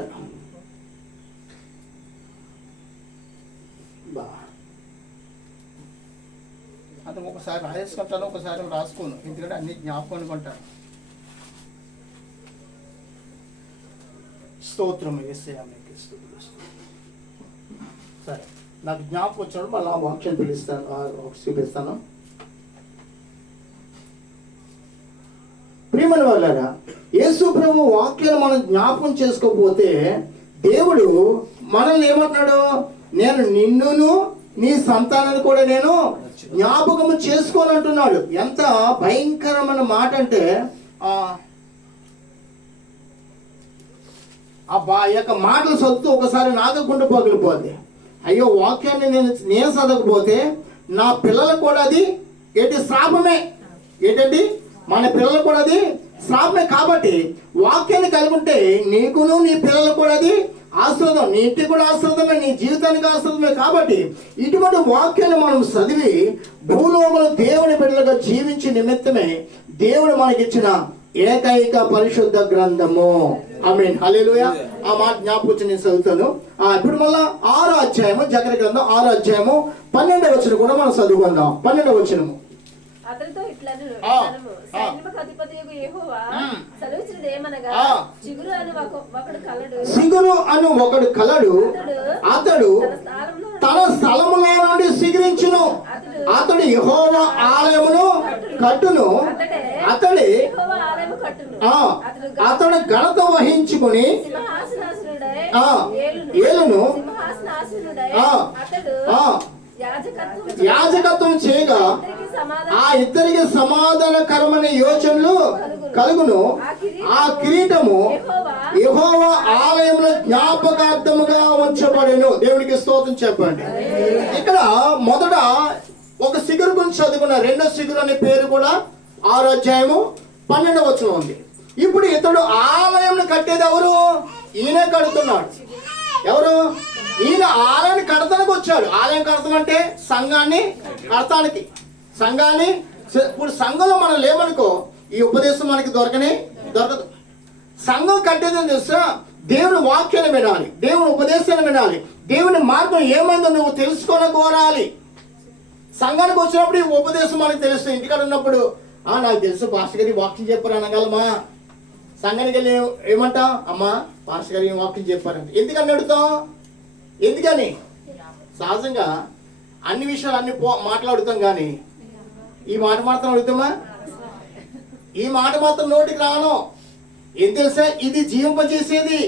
అతను ఒకసారి రాసేసుకుంటాను, ఒకసారి రాసుకోను, ఎందుకంటే అన్ని జ్ఞాపకం అనుకుంటాను. స్తోత్రం యేసయ్యా, మీకు స్తోత్రం. సరే, నాకు జ్ఞాపకం వచ్చినప్పుడు మళ్ళీ ఆ వాక్యం చూపిస్తాను. ప్రియమైన వాళ్ళారా, యేసు ప్రభు వాక్యాలు మనం జ్ఞాపకం చేసుకోకపోతే దేవుడు మనల్ని ఏమంటున్నాడు? నేను నిన్నును నీ సంతానాన్ని కూడా నేను జ్ఞాపకము చేసుకోని అంటున్నాడు. ఎంత భయంకరమైన మాట అంటే ఆ యొక్క మాటలు చదువుతూ ఒకసారి నాగకుండా పగిలిపోద్ది. అయ్యో, వాక్యాన్ని నేను చదవకపోతే నా పిల్లలకు కూడా అది శ్రాపమే. ఏంటండి, మన పిల్లలకు కూడా అది శ్రాపమే. కాబట్టి వాక్యాన్ని కలిగి ఉంటే నీకును నీ పిల్లలకు కూడా అది ఆశీర్వాదం, నీ ఇంటికి కూడా ఆశీర్వాదమే, నీ జీవితానికి ఆశీర్వాదమే. కాబట్టి ఇటువంటి వాక్యాన్ని మనం చదివి భూలోకంలో దేవుని బిడ్డలుగా జీవించే నిమిత్తమే దేవుడు మనకిచ్చిన ఏకైక పరిశుద్ధ గ్రంథము. ఆమేన్, హల్లెలూయా. ఆ మాట జ్ఞాపకం నేను చదువుతాను. ఇప్పుడు మళ్ళా 6వ అధ్యాయము, జకర్యా గ్రంథం 6వ అధ్యాయము 12వ వచనం కూడా మనం చదువుకుందాం. 12వ వచనము. అతనితో ఇట్లను సైన్యములకు అధిపతియగు యెహోవా సెలవిచ్చినది ఏమనగా, చిగురు అను ఒకడు కలడు, అతడు తన స్థలములో నుండి సిగిరించును, అతడు యెహోవా ఆలయమును కట్టును, అతడు ఘనత వహించుకుని ఏలును, యాజకత్వం చేయగా ఆ ఇద్దరికి సమాధానకరమైన యోచనలు కలుగును. ఆ కిరీటము యెహోవా ఆలయంలో జ్ఞాపకార్థముగా ఉంచబడెను. దేవునికి స్తోత్రం చెప్పండి. ఇక్కడ మొదట ఒక సిగురు గురించి చదువుకున్న, రెండో సిగురు అనే పేరు కూడా 6వ అధ్యాయము 12వ వచనం ఉంది. ఇప్పుడు ఇతడు ఆలయం కట్టేది ఎవరు? ఈయనే కడుతున్నాడు. ఎవరు? ఈయన ఆలయాన్ని కడతానికి వచ్చాడు. ఆలయం కడతామంటే సంఘాన్ని కడతానికి. సంఘాన్ని ఇప్పుడు సంఘంలో మనం లేమనుకో ఈ ఉపదేశం మనకి దొరకదు. సంఘం కట్టేదని తెలుసా? దేవుని వాక్యాన్ని వినాలి, దేవుని ఉపదేశాన్ని వినాలి, దేవుని మార్గం ఏమైందో నువ్వు తెలుసుకొని కోరాలి. సంఘానికి వచ్చినప్పుడు ఈ ఉపదేశం మనకు తెలుస్తుంది. ఇంటికాడ ఉన్నప్పుడు నాకు తెలుసు పాస్టర్ గారి వాక్యం చెప్పారు అనగలమా? సంఘానికి వెళ్ళి ఏమంటా? అమ్మా పాస్టర్ గారి వాక్యం చెప్పారంటే ఎందుకని అడుగుతాం? ఎందుకని? సహజంగా అన్ని విషయాలు అన్ని మాట్లాడుతాం, కానీ ఈ మాట మాత్రం అడుగుతామా? ఈ మాట మాత్రం నోటికి రాను. ఏం తెలుసా? ఇది జీవింపజేసేది,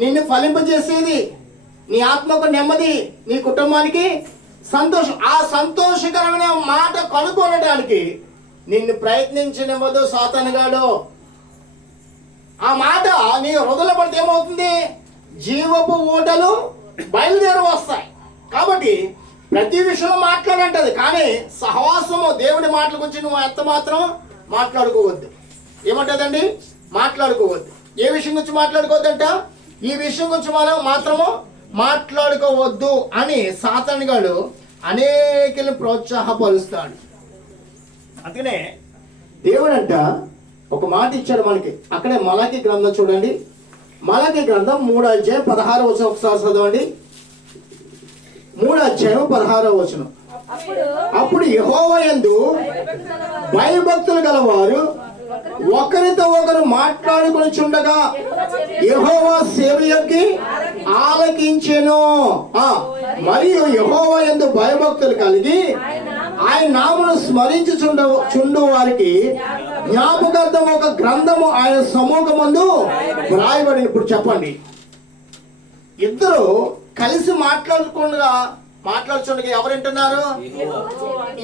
నిన్ను ఫలింపజేసేది, నీ ఆత్మకు నెమ్మది, నీ కుటుంబానికి సంతోషం. ఆ సంతోషకరమైన మాట కనుగొనడానికి నిన్ను ప్రయత్నించనివ్వదు సాతానుగాడు. ఆ మాట నీ హృదయంలో పడితే ఏమవుతుంది? జీవపు ఊటలు బయలుదేరి వస్తాయి. కాబట్టి ప్రతి విషయంలో మాట్లాడంటది, కానీ సహవాసము దేవుడి మాటల గురించి నువ్వు ఎంత మాత్రం మాట్లాడుకోవద్దు. ఏమంటదండి? మాట్లాడుకోవద్దు. ఏ విషయం గురించి మాట్లాడుకోవద్దంట? ఈ విషయం గురించి మనం మాత్రము మాట్లాడుకోవద్దు అని సాతానుగాడు అనేకలను ప్రోత్సాహపరుస్తాడు. అందుకనే దేవుడంట ఒక మాట ఇచ్చాడు మనకి. అక్కడే మలాకి గ్రంథం చూడండి. మలాకి గ్రంథం 3:16 ఒకసారి చదవండి. 3:16 అప్పుడు యెహోవా యందు భయభక్తులు గలవారు ఒకరితో ఒకరు మాట్లాడుకొని చుండగా యెహోవా సేవకునికి ఆలకించెను. మరియు యెహోవా యందు భయభక్తులు కలిగి ఆయన నామమును స్మరించి చుండు వారికి జ్ఞాపకార్థం ఒక గ్రంథము ఆయన సముఖమందు వ్రాయబడింది. ఇప్పుడు చెప్పండి, ఇద్దరు కలిసి మాట్లాడుకుండగా ఎవరు వింటున్నారు?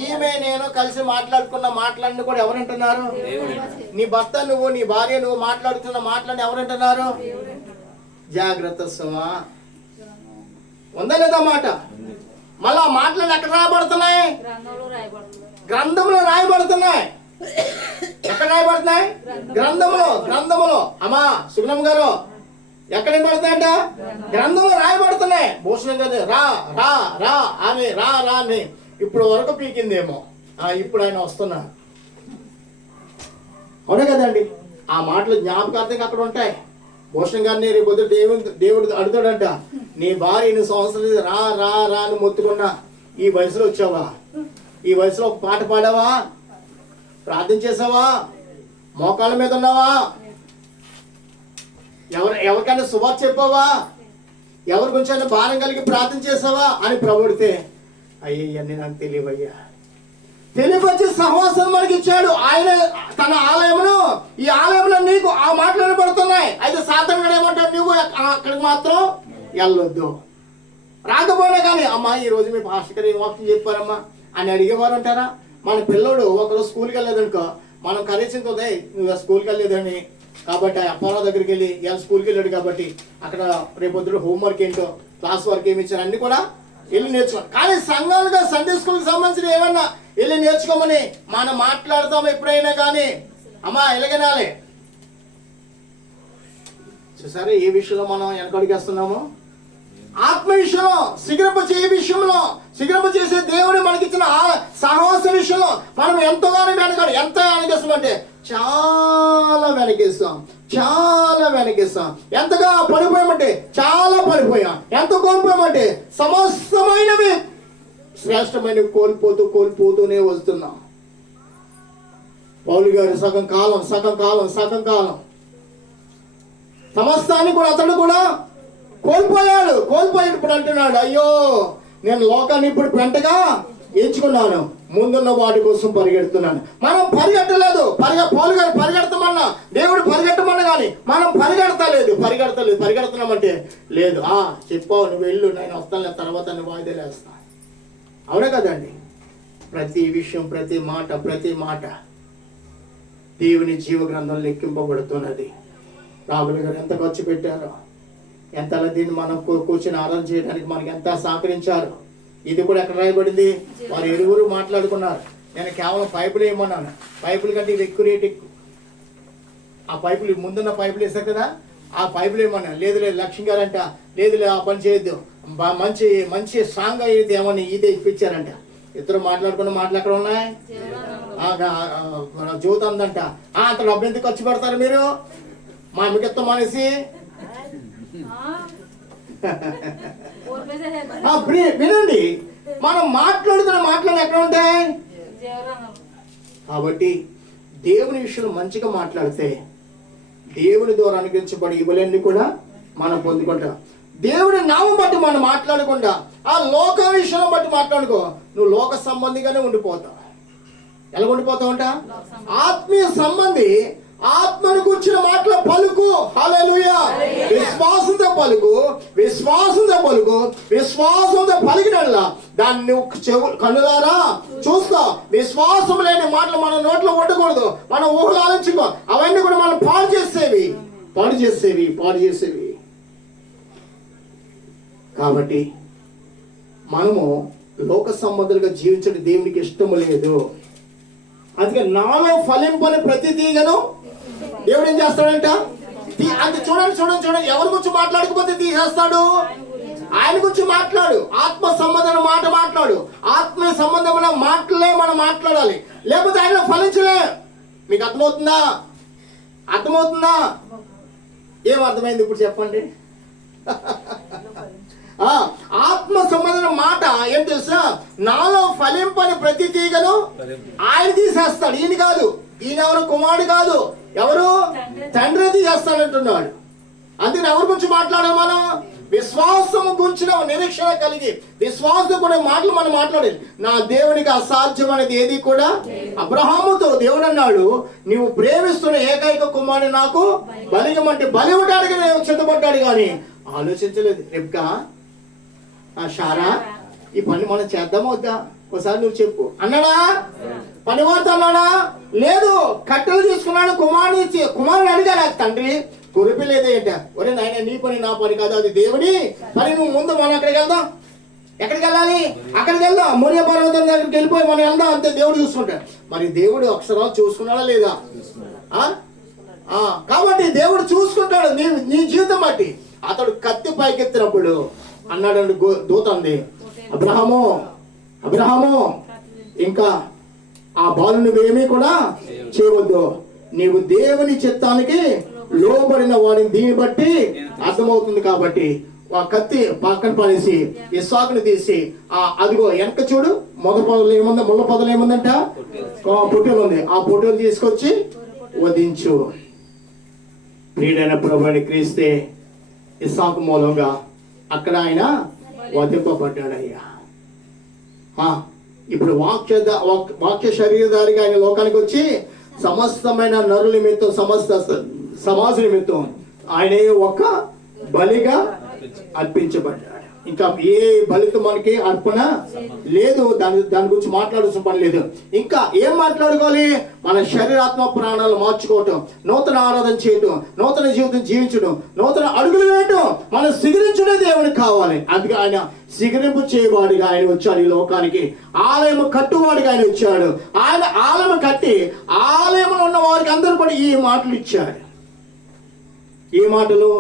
ఈమె నేను కలిసి మాట్లాడుకున్న మాటలన్నీ కూడా ఎవరు వింటున్నారు? నీ భర్త నువ్వు, నీ భార్య నువ్వు మాట్లాడుతున్న మాటలన్నీ ఎవరు వింటున్నారు? జాగ్రత్త సుమా, ఉందా లేదా మాట? మళ్ళా ఆ మాటలు ఎక్కడ రాయబడుతున్నాయి? గ్రంథంలో రాయబడుతున్నాయి. ఎక్కడ రాయబడుతున్నాయి? గ్రంథములో. అమ్మా సుగుణం గారు, ఎక్కడ పడతాయంట? గ్రంథంలో రాయబడుతున్నాయి. భూషణం గారు రా రా రా అని రా రా అని ఇప్పుడు వరకు పీకిందేమో, ఇప్పుడు ఆయన వస్తున్నారు. అవునే కదండి? ఆ మాటలు జ్ఞాపకార్థంగా అక్కడ ఉంటాయి. భూషణం గారిని రేపు దేవుడు అడుగుతాడంట, నీ భార్య 8 సంవత్సరాలు రా రా రా అని మొత్తుకున్నా, ఈ వయసులో వచ్చావా? ఈ వయసులో ఒక పాట పాడావా? ప్రార్థన చేసావా? మోకాళ్ళ మీద ఉన్నావా? ఎవరికైనా శుభార్త చెప్పావా? ఎవరి గురించి భారం కలిగి ప్రార్థన చేసావా అని ప్రభుడితే, అయ్యన్నీ నాకు తెలియవయ్యా. తెలియవచ్చి సహవాసం మనకి ఇచ్చాడు ఆయన తన ఆలయమును. ఈ ఆలయంలో నీకు ఆ మాటలు పడుతున్నాయి. అయితే సాతాను కూడా ఏమంటాడు, నువ్వు అక్కడికి మాత్రం వెళ్ళొద్దు. రాకపోయినా కానీ అమ్మా ఈ రోజు మీ పాస్టర్ గారు ఏం వాక్యం చెప్పారమ్మా అని అడిగేవారు అంటారా? మన పిల్లడు ఒకరోజు స్కూల్కి వెళ్ళలేదనుకో, మనం కరేసిందే నువ్వు స్కూల్కి వెళ్ళలేదని, కాబట్టి అప్పారావు దగ్గరికి వెళ్ళి ఇవాళ స్కూల్కి వెళ్ళాడు కాబట్టి అక్కడ రేపొద్దు హోంవర్క్ ఏంటో, క్లాస్ వర్క్ ఏమి ఇచ్చారు అన్ని కూడా వెళ్ళి నేర్చుకోవాలి. కానీ సంఘాలుగా సండే స్కూల్కి సంబంధించిన ఏమన్నా వెళ్ళి నేర్చుకోమని మనం మాట్లాడతాం ఎప్పుడైనా కానీ, అమ్మా ఎలాగనాలి చూసారా ఏ విషయంలో మనం వెనకడిగేస్తున్నాము? ఆత్మ విషయంలో, సిగ్రప చేసే దేవుడు మనకిచ్చిన సహవాస విషయంలో మనం ఎంతగానో వెనకాలి. ఎంత వెనకేస్తామంటే చాలా వెనకేస్తాం. ఎంతగా పడిపోయామంటే చాలా పడిపోయాం. ఎంత కోల్పోయామంటే సమస్తమైనవి శ్రేష్టమైనవి కోల్పోతూనే వస్తున్నాం. పౌలు గారు సగం కాలం సమస్తాన్ని కూడా అతడు కూడా కోల్పోయాడు. ఇప్పుడు అంటున్నాడు, అయ్యో నేను లోకాన్ని ఇప్పుడు పెంటగా ఎంచుకున్నాను, ముందున్న వాటి కోసం పరిగెడుతున్నాను. మనం పరిగెట్టలేదు. పౌలు గారు పరిగెడతామన్నా, దేవుడు పరిగెట్టమన్నా కానీ మనం పరిగెడుతున్నామంటే లేదు. చెప్పావు నువ్వు వెళ్ళు, నేను వస్తాను, తర్వాత నువ్వు వాయిదాలు వేస్తా. అవునే కదండి? ప్రతి విషయం, ప్రతి మాట దేవుని జీవ గ్రంథం లెక్కింపబడుతున్నది. రాహుల్ గారు ఎంత ఖర్చు పెట్టారో, ఎంతలా దీన్ని మనం కూర్చొని ఆరాధన చేయడానికి మనకి ఎంత సహకరించారు. ఇది కూడా ఎక్కడ రాయబడింది? వారు ఇరువురు మాట్లాడుకున్నారు. నేను కేవలం పైపులు వేయమన్నాను, పైపులు కంటే ఇది ఎక్కువ రేటు ఎక్కువ. ఆ పైపులు ముందున్న పైపులు వేసారు కదా, ఆ పైపులు వేయమన్నా. లేదు లక్ష్మి గారు అంట, లేదు ఆ పని చేయొద్దు, మంచి స్ట్రాంగ్ అయితే ఏమని ఇదే ఇప్పించారంట. ఇద్దరు మాట్లాడుకున్న మాటలు ఎక్కడ ఉన్నాయి? జ్యోతి అందంట, అంత డబ్బు ఎందుకు ఖర్చు పెడతారు మీరు మా అమ్మకిత్తం అనేసి? వినండి, మనం మాట్లాడుతున్న మాటలు ఎక్కడ ఉంటాయి? కాబట్టి దేవుని విషయంలో మంచిగా మాట్లాడితే దేవుని ద్వారా అనుగ్రహించబడి ఇవ్వలేని కూడా మనం పొందుకుంటాం. దేవుడి నామం బట్టి మనం మాట్లాడకుండా ఆ లోక విషయం బట్టి మాట్లాడుకో, నువ్వు లోక సంబంధిగానే ఉండిపోతావు. ఎలా ఉండిపోతావంట? ఆత్మీయ సంబంధి ఆత్మను కూర్చున్న మాటల పలుకు. హల్లెలూయా! విశ్వాసంతో పలికినట్లా దాన్ని నువ్వు కన్నులారా చూస్తావు. విశ్వాసం లేని మాటలు మన నోట్లో ఉండకూడదు. మనం ఊహలు ఆలోచించుకో, అవన్నీ కూడా మనం పాడు చేసేవి. కాబట్టి మనము లోక సంబంధులుగా జీవించడం దేవునికి ఇష్టము లేదు. అందుకే నాలో ఫలింపని ప్రతి తీగను దేవుడు ఏం చేస్తాడంట? అది చూడండి, ఎవరి గురించి మాట్లాడకపోతే తీసేస్తాడు. ఆయన గురించి మాట్లాడు. ఆత్మ సంబంధమైన మాట మాట్లాడు. ఆత్మ సంబంధమైన మాటలే మనం మాట్లాడాలి, లేకపోతే ఆయన ఫలించలే. మీకు అర్థమవుతుందా? అర్థమవుతుందా? ఏం అర్థమైంది ఇప్పుడు చెప్పండి? ఆత్మ సంబంధమైన మాట ఏం తెలుసా? నాలో ఫలింపని ప్రతి తీగను ఆయన తీసేస్తాడు. ఈయన కాదు, ఈయన ఎవరు? కుమారుడు కాదు, ఎవరు? తండ్రి తీసేస్తాడంటున్నాడు. అందుకని ఎవరి గురించి మాట్లాడాలి మనం? విశ్వాసము గురించిన నిరీక్షణ కలిగి విశ్వాసం కూడా మాటలు మనం మాట్లాడేది. నా దేవునికి అసాధ్యం అనేది ఏది కూడా. అబ్రహాముతో దేవుడు అన్నాడు, నీవు ప్రేమిస్తున్న ఏకైక కుమారుడు నాకు బలిగమంటే బలి ఇవ్వడానికి నేను సిద్ధపడ్డాడు, కానీ ఆలోచించలేదు. రేపుగా షారా ఈ పని మనం చేద్దామా వద్దా? ఒకసారి నువ్వు చెప్పు అన్నాడా? పని వాడుతున్నాడా? లేదు. కట్టెలు తీసుకున్నాడు, కుమారుడు అడిగాడు, తండ్రి కొరిపి లేదేంట. ఒరే నాయన, నీ పని నా పని కాదు, అది దేవుని పని. నువ్వు ముందు మనం అక్కడికి వెళ్దాం. ఎక్కడికి వెళ్ళాలి? అక్కడికి వెళ్దాం. మోరియా పర్వతం దగ్గరికి వెళ్ళిపోయి మనం వెళ్దాం, అంతే. దేవుడు చూసుకుంటాడు. మరి దేవుడు అక్షరాలు చూసుకున్నాడా లేదా? కాబట్టి దేవుడు చూసుకుంటాడు నీ జీవితం బట్టి. అతడు కత్తి పైకెత్తినప్పుడు అన్నాడు దూత అంది, అబ్రహాము ఇంకా ఆ బాలుని ఏమీ కూడా చేయవద్దు. నీవు దేవుని చిత్తానికి లోబడిన వాడిని దీన్ని బట్టి అర్థమవుతుంది. కాబట్టి ఆ కత్తి పక్కన పడేసి ఇస్సాకుని తీసి అదిగో వెనక చూడు, ముళ్ళ పొదలు ఏముందంట, పొట్టెలు ఉంది. ఆ పొట్టెలు తీసుకొచ్చి వధించు. ప్రియుడైన ప్రభువుని క్రీస్తే ఇస్సాకు మూలంగా అక్కడ ఆయన వధింపబడ్డాడయ్యా. ఇప్పుడు వాక్య శరీరధారిగా ఆయన లోకానికి వచ్చి సమస్తమైన నరుల నిమిత్తం, సమస్త సమాజ నిమిత్తం ఆయనే ఒక బలిగా అర్పించబడ్డాడు. ఇంకా ఏ బలితో మనకి అర్పణ లేదు. దాని గురించి మాట్లాడాల్సిన పని లేదు. ఇంకా ఏం మాట్లాడుకోవాలి? మన శరీరాత్మ ప్రాణాలు మార్చుకోవటం, నూతన ఆరాధన చేయటం, నూతన జీవితం జీవించడం, నూతన అడుగులు వేయటం, మనం సిగరించడం దేవునికి కావాలి. అందుకే ఆయన సిగరింపు చేయవాడిగా ఆయన వచ్చాడు ఈ లోకానికి. ఆలయం కట్టువాడిగా ఆయన వచ్చాడు. ఆయన ఆలయం కట్టి ఆలయంలో ఉన్న వారికి అందరూ కూడా ఈ మాటలు ఇచ్చాడు. ఈ మాటలు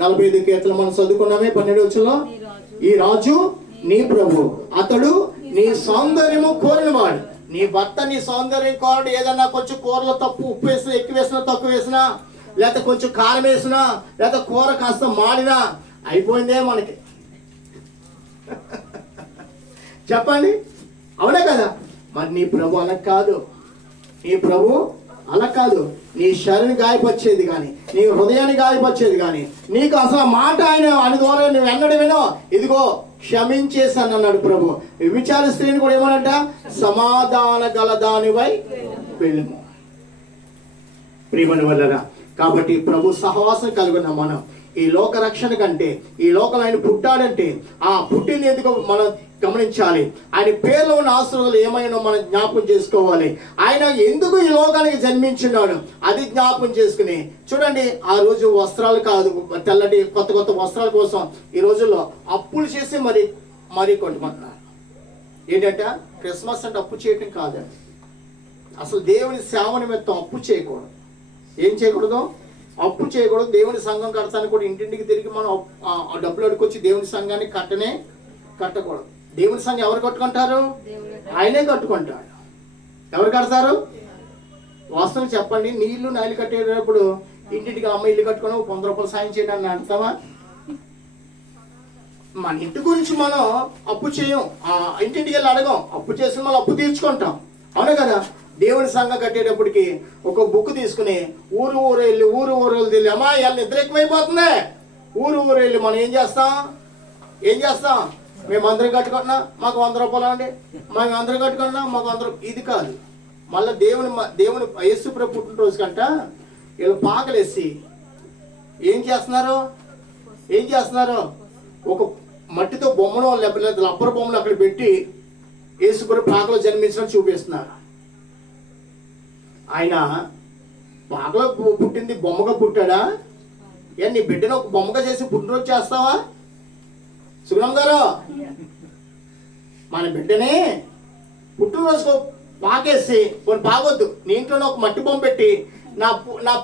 45 కీర్తనలు మనం చదువుకున్నామే 12వ వచనంలో. ఈ రాజు నీ ప్రభు, అతడు నీ సౌందర్యము కోరినవాడు. నీ భర్త నీ సౌందర్యం కోరడు. ఏదన్నా కొంచెం కూరలో తప్పు, ఉప్పు వేసినా, ఎక్కువ వేసినా, తక్కువ వేసినా, లేకపోతే కొంచెం కారం వేసినా, లేకపోతే కూర కాస్త మాడినా అయిపోయిందే మనకి. చెప్పండి, అవునే కదా? మరి నీ ప్రభు అలా కాదు. నీ ప్రభు అలా కాదు. నీ శరీరాన్ని గాయపరిచేది కానీ, నీ హృదయాన్ని గాయపరిచేది కానీ, నీకు అసలు మాట ఆయన ద్వారా నువ్వు ఎన్నడూ వినో, ఇదిగో క్షమించేశాను అన్నాడు ప్రభు. విచార స్త్రీని కూడా ఏమనంట, సమాధాన గలదానివై వెళ్ళము. ప్రియమైన వాళ్ళరా, కాబట్టి ప్రభు సహవాసం కలిగిన మనం ఈ లోక రక్షణ కంటే, ఈ లోకంలో ఆయన పుట్టాడంటే ఆ పుట్టింది ఎందుకు మనం గమనించాలి. ఆయన పేర్లో ఉన్న ఆశీర్వాదాలు ఏమైనా మనం జ్ఞాపకం చేసుకోవాలి. ఆయన ఎందుకు ఈ లోకానికి జన్మించున్నాడు అది జ్ఞాపకం చేసుకుని చూడండి. ఆ రోజు వస్త్రాలు కాదు, తెల్లటి కొత్త కొత్త వస్త్రాల కోసం ఈ రోజుల్లో అప్పులు చేసి మరీ కొట్టుకుంటున్నారు. ఏంటంటే క్రిస్మస్ అంటే అప్పు చేయటం కాదండి. అసలు దేవుని సేవ నిమిత్తం అప్పు చేయకూడదు. ఏం చేయకూడదు? అప్పు చేయకూడదు. దేవుని సంఘం కడతానికి కూడా ఇంటింటికి తిరిగి మనం డబ్బులు అడుకొచ్చి దేవుని సంఘాన్ని కట్టకూడదు. దేవుని సంఘం ఎవరు కట్టుకుంటారు? ఆయనే కట్టుకుంటాడు. ఎవరు కడతారు? వాస్తవం చెప్పండి. నీళ్లు నైలు కట్టేటప్పుడు ఇంటింటికి అమ్మ ఇల్లు కట్టుకుని 100 రూపాయలు సాయం చేయండి అని అంటామా? మన ఇంటి గురించి మనం అప్పు చేయం, ఇంటింటికి వెళ్ళి అడగం. అప్పు చేసి మనం అప్పు తీర్చుకుంటాం. అవునా కదా? దేవుని సంఘం కట్టేటప్పటికి ఒక బుక్ తీసుకుని ఊరు వెళ్ళి తెలియ, అమ్మా ఇవాళ నిద్ర ఎక్కువైపోతుంది, ఊరు వెళ్ళి మనం ఏం చేస్తాం? మేము అందరం కట్టుకుంటున్నా, మాకు 100 రూపాయలు అండి, మేము అందరం కట్టుకుంటున్నా, మాకు 100. ఇది కాదు. మళ్ళీ దేవుని యేసు ప్రభు పుట్టినరోజు కంట వీళ్ళు పాకలేసి ఏం చేస్తున్నారు? ఒక మట్టితో బొమ్మను లేకపోతే రబ్బర్ బొమ్మను అక్కడ పెట్టి యేసు ప్రభు పాకలో జన్మించడం చూపిస్తున్నారు. ఆయన పాకలో పుట్టింది బొమ్మగా పుట్టాడా? నీ బిడ్డను ఒక బొమ్మగా చేసి పుట్టినరోజు చేస్తావా? సుగుణం గారు, మన బిడ్డని పుట్టినరోజుకు పాకేసి కొన్ని పాగొద్దు. నీ ఇంట్లోనే ఒక మట్టి బొమ్మ పెట్టి నా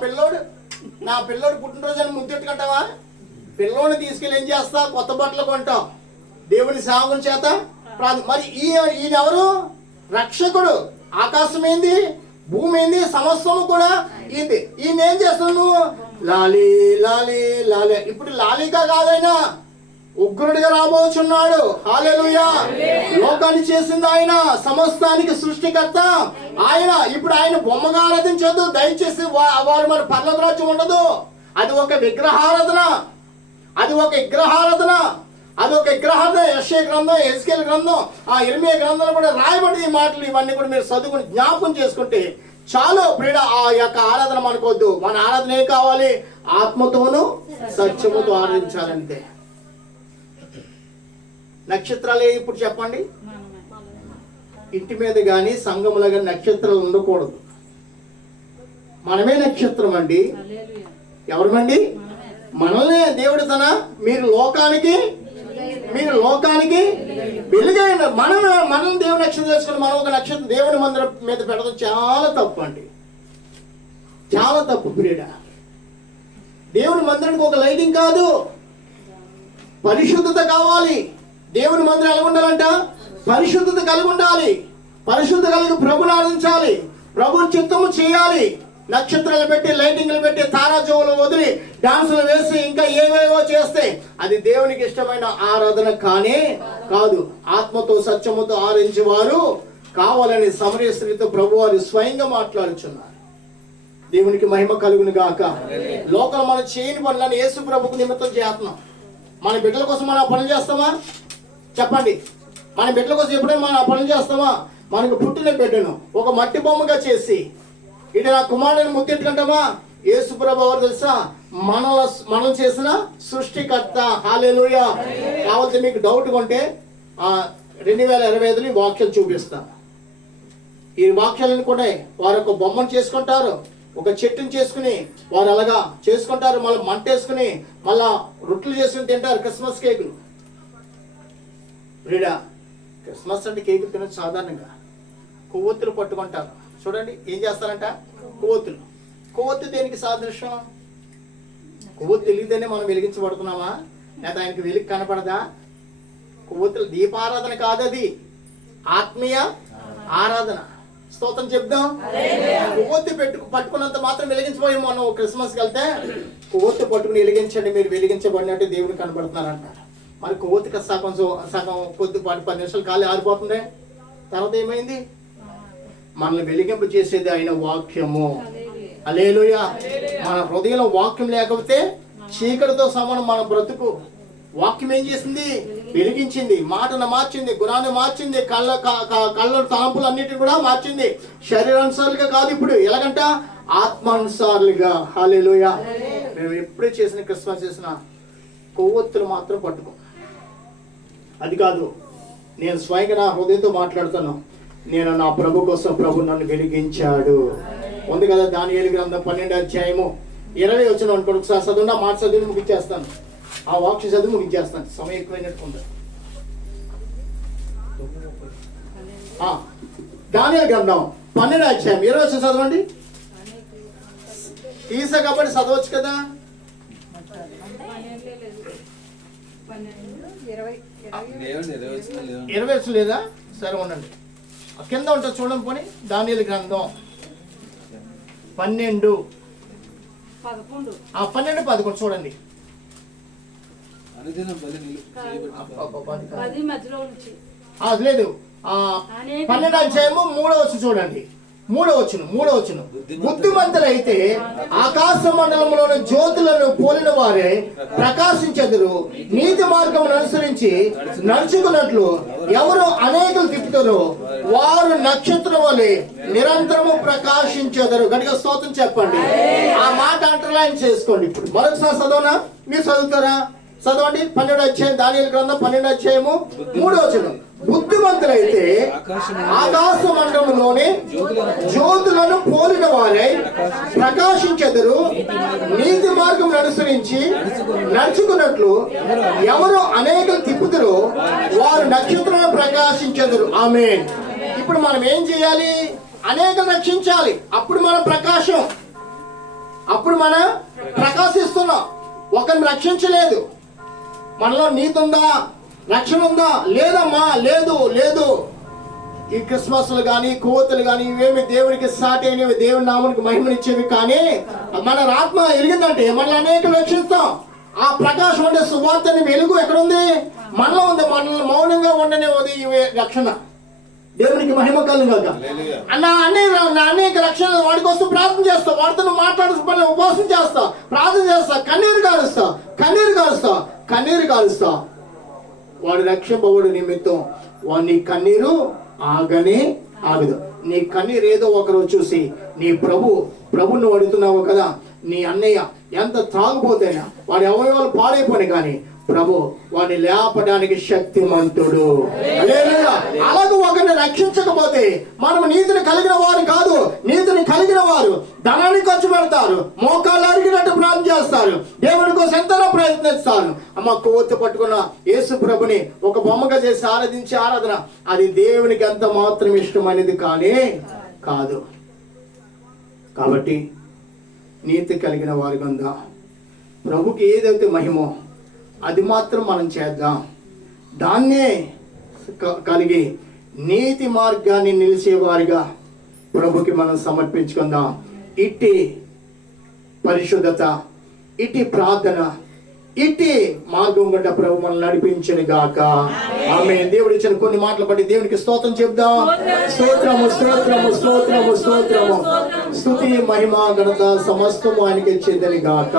పిల్లోడు పుట్టినరోజు అని ముద్దెట్టుకుంటావా? పిల్లోని తీసుకెళ్ళి ఏం చేస్తా? కొత్త బట్టలు కొంటాం. దేవుని సేవకుని చేత. మరి ఈయనెవరు? రక్షకుడు. ఆకాశం ఏంది? భూమి ఏంది, సమస్తము కూడా ఇది. ఈయన ఏం చేస్తున్నావు నువ్వు? లాలి లాలి లాలి. ఇప్పుడు లాలిగా కాదైనా ఉగ్రుడిగా రాబోచున్నాడు. హల్లెలూయా. లోకాన్ని చేసింది ఆయన, సమస్తానికి సృష్టికర్త ఆయన. ఇప్పుడు ఆయన బొమ్మగా ఆరాధించదు దయచేసి. వారు మన పర్లోక రాజ్యం ఉండదు. అది ఒక విగ్రహారాధన, అది ఒక విగ్రహారాధన, అది ఒక విగ్రహారాధన. యెషయా గ్రంథం, హెజ్కేలు గ్రంథం, ఆ ఇర్మీయా గ్రంథంలో కూడా రాయబడి ఈ మాటలు. ఇవన్నీ కూడా మీరు చదువుకుని జ్ఞాపకం చేసుకుంటే చాలు ప్రియుడా. ఆ యొక్క ఆరాధన మనకొద్దు. మన ఆరాధన ఏం కావాలి? ఆత్మతోనూ సత్యముతో ఆరాధించాలంతే. నక్షత్రాలే ఇప్పుడు చెప్పండి. ఇంటి మీద కానీ సంఘములో కానీ నక్షత్రాలు ఉండకూడదు. మనమే నక్షత్రం అండి. ఎవరమండి? మనల్నే దేవుడు తన మీరు లోకానికి వెలుగైన మనం దేవుని నక్షత్రం చేసుకుని మనం ఒక నక్షత్రం దేవుని మందిరం మీద పెడతాం. చాలా తప్పు అండి, చాలా తప్పు ప్రియుడా. దేవుని మందిరానికి ఒక లైటింగ్ కాదు, పరిశుద్ధత కావాలి. దేవుని మందిరం ఎలా ఉండాలంట? పరిశుద్ధత కలిగి ఉండాలి. పరిశుద్ధత కలిగి ప్రభుని ఆరాధించాలి, ప్రభు చిత్తము చేయాలి. నక్షత్రాలు పెట్టి, లైటింగ్లు పెట్టి, తారాజువులు వదిలి, డాన్సులు వేసి, ఇంకా ఏవేవో చేస్తే అది దేవునికి ఇష్టమైన ఆరాధన కానే కాదు. ఆత్మతో సత్యముతో ఆరాధించేవారు కావాలని సమరయ స్త్రీతో ప్రభు వారు స్వయంగా మాట్లాడుచున్నారు. దేవునికి మహిమ కలుగును గాక. లోకంలో మనం చేయని పనులను యేసు ప్రభుకు నిమిత్తం చేస్తున్నాం. మన బిడ్డల కోసం మనం పనులు చేస్తామా? చెప్పండి. మన బిడ్డల కోసం ఎప్పుడైనా మనం పనులు చేస్తామా? మనకు పుట్టిన బిడ్డను ఒక మట్టి బొమ్మగా చేసి ఇటు నా కుమారుడిని ముద్దెట్టుకుంటామా? యేసు ప్రభు ఎవరు తెలుసా? మనం చేసిన సృష్టికర్త. హల్లెలూయా. కావాల్సి మీకు డౌట్ ఉంటే 2025 వాక్యాలు చూపిస్తాను. ఈ వాక్యాలను కూడా వారు ఒక బొమ్మను చేసుకుంటారు, ఒక చెట్టుని చేసుకుని వారు అలాగా చేసుకుంటారు. మళ్ళీ మంట వేసుకుని మళ్ళా రొట్టెలు చేసుకుని తింటారు. క్రిస్మస్ కేకులు. రీడా క్రిస్మస్ అంటే కేకులు తినచ్చు సాధారణంగా. కొవ్వొత్తులు పట్టుకుంటారు. చూడండి ఏం చేస్తారంట? కొవ్వొత్తు దేనికి సాదృశ్యం? కొవ్వొత్తు వెలిగితేనే మనం వెలిగించబడుతున్నామా? లేదా ఆయనకి వెలిగి కనపడదా? కొవ్వొత్తులు దీపారాధన కాదు, అది ఆత్మీయ ఆరాధన. స్తోత్రం చెప్దాం. కొవ్వొత్తి పట్టుకున్నంత మాత్రం వెలిగించబోయి. మనం క్రిస్మస్కి వెళ్తే కొవ్వొత్తి పట్టుకుని వెలిగించండి, మీరు వెలిగించబడినట్టు దేవుడు కనబడుతున్నారంట. మరి కొవ్వొత్తికి సగం కొద్ది 10 నిమిషాలు ఖాళీ ఆరిపోతుంది. తర్వాత ఏమైంది? మనల్ని వెలిగింపు చేసేది ఆయన వాక్యము. హల్లెలూయా. మన హృదయంలో వాక్యం లేకపోతే చీకటితో సమానం మన బ్రతుకు. వాక్యం ఏం చేసింది? వెలిగించింది, మాటను మార్చింది, గుణాన్ని మార్చింది, కళ్ళ తలంపులు అన్నిటిని కూడా మార్చింది. శరీరానుసారులుగా కాదు, ఇప్పుడు ఎలాగంట? ఆత్మానుసారులుగా. హల్లెలూయా. మేము ఎప్పుడు చేసిన క్రిస్మస్ చేసిన కొవ్వొత్తులు మాత్రం పట్టుకో. అది కాదు, నేను స్వయంగా నా హృదయంతో మాట్లాడుతాను. నేను నా ప్రభు కోసం ప్రభు నన్ను వెలిగించాడు. ఉంది కదా దానియేలు గ్రంథం 12వ అధ్యాయము 20 వచ్చిన అనుకోండి. ఒకసారి చదువున్నా మాట చదివి ముగించేస్తాను. ఆ వాక్య చదివి ముగించేస్తాను, సమయం ఎక్కువైనట్టుంది. దానియేలు గ్రంథం 12వ అధ్యాయం 20 వచ్చిన చదవండి. తీసా కాబట్టి చదవచ్చు కదా. 20 వచ్చి లేదా? సరే ఉండండి, కింద ఉంటుంది చూడండి. పోనీ దానియేలు గ్రంథం 12:11 చూడండి. లేదు, 12వ అధ్యాయము 3వ వచనం చూడండి. 3వ వచనం. బుద్ధిమంతులైతే ఆకాశ మండలంలోని జ్యోతులను పోలిన వారే ప్రకాశించెదరు. నీతి మార్గమును అనుసరించి నడుచుకున్నట్లు ఎవరు అనేకులు తిప్పుతారో వారు నక్షత్రం వలె నిరంతరము ప్రకాశించెదరు. గట్టిగా స్తోత్రం చెప్పండి. ఆ మాట అండర్లైన్ చేసుకోండి. ఇప్పుడు మరొకసారి చదవనా? మీరు చదువుతారా? చదవండి. 12వ అధ్యాయం దానియేలు గ్రంథం 12వ అధ్యాయము 3వ వచనం. బుద్ధిమంతులైతే ఆకాశ మండలంలోని జ్యోతులను పోలిన వారై ప్రకాశించెదరు. నీతి మార్గం అనుసరించి నడుచుకున్నట్లు ఎవరు అనేకలు తిప్పుతారో వారు నక్షత్రాలను ప్రకాశించెదరు. ఆమేన్. ఇప్పుడు మనం ఏం చేయాలి? అనేకలు రక్షించాలి. అప్పుడు మనం ప్రకాశం, అప్పుడు మనం ప్రకాశిస్తున్నాం. ఒకరిని రక్షించలేదు. మనలో నీతి ఉందా? రక్షణ ఉందా? లేదమ్మా, లేదు. ఈ క్రిస్మస్లు కానీ కోతులు కానీ ఇవేమి దేవునికి సాటి అయినవి, దేవుని నామానికి మహిమనిచ్చేవి. కానీ మన ఆత్మ వెలిగిందంటే మనల్ని అనేకలు రక్షిస్తాం. ఆ ప్రకాశం అంటే సువార్తని వెలుగు ఎక్కడుంది? మనలో ఉంది. మనల్ని మౌనంగా ఉండనివ్వదు ఈ రక్షణ. దేవునికి మహిమ కలుగాక. అనేక రక్షణ వాడికి వస్తూ ప్రార్థన చేస్తావు, వాడితో మాట్లాడుతూ ఉపవాసం చేస్తావు, ప్రార్థన చేస్తా, కన్నీరు కాలుస్తా. వాడు రక్షింపబడు నిమిత్తం వాడి కన్నీరు ఆగనే ఆగదు. నీ కన్నీరు ఏదో ఒకరోజు చూసి నీ ప్రభు నువ్వు అడుగుతున్నావు కదా, నీ అన్నయ్య ఎంత తాగుపోతేనా వాడి అవయవాలు పాడైపోయి, కానీ ప్రభు వాడిని లేపడానికి శక్తిమంతుడు. అలాగే ఒకరిని రక్షించకపోతే మనం నీతిని కలిగిన వారు కాదు. నీతిని కలిగిన వారు ధనాన్ని ఖర్చు పెడతారు, మోకాళ్ళు అరిగినట్టు ప్రార్థన చేస్తారు, దేవుని కోసం ఎంతలో ప్రయత్నిస్తారు. అమ్మ కొవ్వొత్తి పట్టుకున్న యేసు ప్రభుని ఒక బొమ్మగా చేసి ఆరాధించే ఆరాధన అది దేవునికి ఎంత మాత్రం ఇష్టమైనది కానీ కాదు. కాబట్టి నీతి కలిగిన వారి కింద ప్రభుకి ఏదైతే మహిమో అది మాత్రం మనం చేద్దాం. దాన్నే కలిగి నీతి మార్గాన్ని నిలిచేవారిగా ప్రభుకి మనం సమర్పించుకుందాం. ఇట్టి పరిశుద్ధత, ఇట్టి ప్రార్థన, ఇట్టి మార్గం గుండా ప్రభు మనం నడిపించను గాక. ఆమేన్. దేవుడు ఇచ్చిన కొన్ని మాటలు బట్టి దేవునికి స్తోత్రం చెప్దాం. స్తోత్రము స్తోత్రము స్తోత్రము స్తోత్రము. స్తుతి మహిమ ఘనత సమస్తము ఆయనకి చెందని గాక.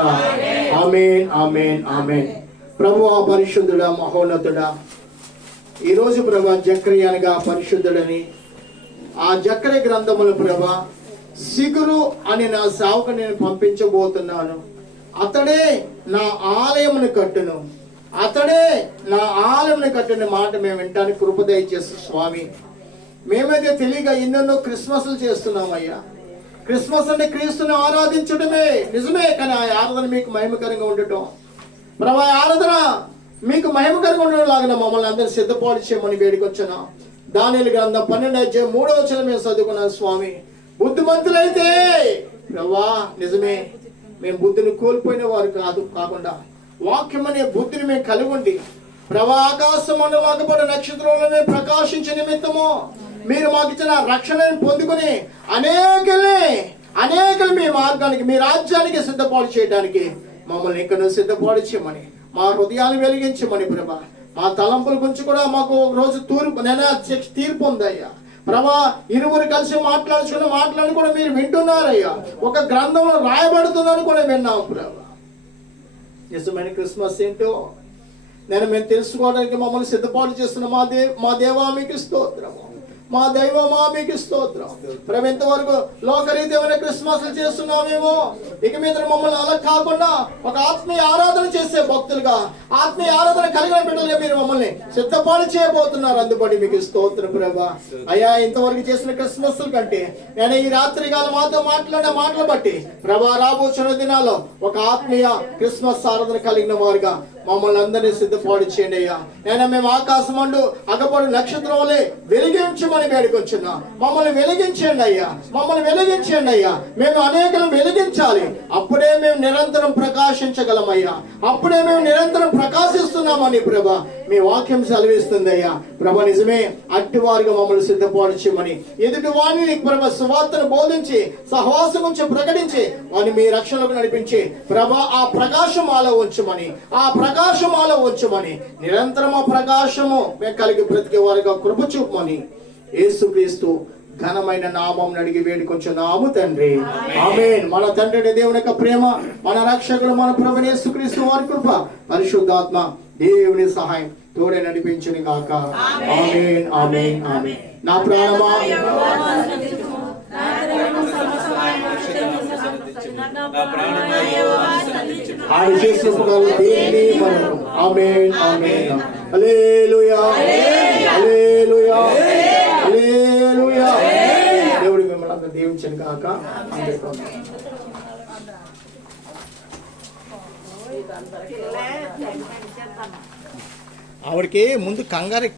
ఆమేన్ ఆమేన్ ఆమేన్. ప్రభు ఆ పరిశుద్ధుడా, మహోన్నతుడా, ఈరోజు ప్రభా జకర్యాగా పరిశుద్ధుడని ఆ జకర్య గ్రంథముల ప్రభా సిగురు అని నా సేవకు నేను పంపించబోతున్నాను. అతడే నా ఆలయమును కట్టును, మాట మేము వింటానికి కృప దయచేస్తు స్వామి. మేమైతే తెలియక ఎన్నెన్నో క్రిస్మస్లు చేస్తున్నామయ్యా. క్రిస్మస్ అంటే క్రీస్తుని ఆరాధించడమే నిజమే, కానీ ఆ ఆరాధన మీకు మహిమకరంగా ఉండటం, ప్రభా ఆరాధన మీకు మహిమకరంగా ఉండడం లాగా మమ్మల్ని అందరూ సిద్ధపాటు చేయమని వేడుకొచ్చున్నా. దానియేలు గ్రంథం 12:3 మేము చదువుకున్నాం స్వామి. బుద్ధిమంతులైతే ప్రభా నిజమే, మేము బుద్ధిని కోల్పోయిన వారు కాకుండా వాక్యం అనే బుద్ధిని మేము కలిగి ఉండి ప్రభా ఆకాశం వాకపడ నక్షత్రంలో మేము ప్రకాశించే నిమిత్తము మీరు మాకు ఇచ్చిన రక్షణను పొందుకొని అనేకలు మీ మార్గానికి, మీ రాజ్యానికి సిద్ధపాటు చేయడానికి మమ్మల్ని ఇక్కడ సిద్ధపాటు చేయమని, మా హృదయాన్ని వెలిగించమని ప్రభా. మా తలంపుల గురించి కూడా మాకు ఒక రోజు తీర్పు ఉందయ్యా ప్రభా. ఇరువురు కలిసి మాట్లాడి కూడా మీరు వింటున్నారయ్యా. ఒక గ్రంథంలో రాయబడుతుందని కూడా విన్నాం ప్రభా. నిజమైన క్రిస్మస్ ఏంటో మేము తెలుసుకోవడానికి మమ్మల్ని సిద్ధపాటు చేస్తున్న మా దేవా మీకు స్తోత్రము, మా దైవమా మీకు స్తోత్రం. ప్రభు ఇంతవరకు లోకరీతమైన క్రిస్మస్లు చేస్తున్నామేమో, ఇక మీద మమ్మల్ని అలా కాకుండా ఒక ఆత్మీయ ఆరాధన చేసే భక్తులుగా, ఆత్మీయ ఆరాధన కలిగిన బిడ్డలుగా మీరు మమ్మల్ని సిద్ధపాటు చేయబోతున్నారు. అందుబట్టి మీకు స్తోత్రం ప్రభా. అయ్యా ఇంతవరకు చేసిన క్రిస్మస్ల కంటే నేను ఈ రాత్రి కాలం మాతో మాట్లాడిన మాటలు బట్టి ప్రభా రాబోచున్న దినాల్లో ఒక ఆత్మీయ క్రిస్మస్ ఆరాధన కలిగిన వారుగా మమ్మల్ని అందరినీ సిద్ధపాటు చేయండి అయ్యా. నేను మేము ఆకాశమండు అగపడు నక్షత్రం వలె వెలిగించమని వేడుకొచ్చున్నా. మమ్మల్ని వెలిగించండి అయ్యా. మేము అనేకలను వెలిగించాలి. అప్పుడే మేము నిరంతరం ప్రకాశించగలమయ్యా. అప్పుడే మేము నిరంతరం ప్రకాశిస్తున్నామని ప్రభా మీ వాక్యం సెలవిస్తుంది అయ్యా. ప్రభ నిజమే, అట్టివారుగా మమ్మల్ని సిద్ధపాటు చేయమని, ఎదుటి వారిని ప్రభ సువార్తను బోధించి సహవాసం గురించి ప్రకటించి వారిని మీ రక్షణకు నడిపించి ప్రభా ఆ ప్రకాశం మాలో ఉంచమని నిరంతరం ఆ ప్రకాశము మేము కలిగి బ్రతికే వారిగా కృప చూపమని యేసుక్రీస్తు ఘనమైన నామం అడిగి వేడుకొంచున్నాము తండ్రి. ఆమేన్. మన తండ్రి దేవుని యొక్క ప్రేమ, మన రక్షకుడు మన ప్రభువు యేసుక్రీస్తు వారి కృప, పరిశుద్ధాత్మ దేవుని సహాయం తోడే నడిపించును గాక. ఆమేన్ ఆమేన్ ఆమేన్. నా ప్రాణమా ఆయన చేసిన దేని మనం. ఆమేన్ ఆమేన్. హల్లెలూయా హల్లెలూయా హల్లెలూయా. దేవుడు మిమ్మల్ని అందరూ దీవించను గాక. ఆవిడకి ముందు కంగారు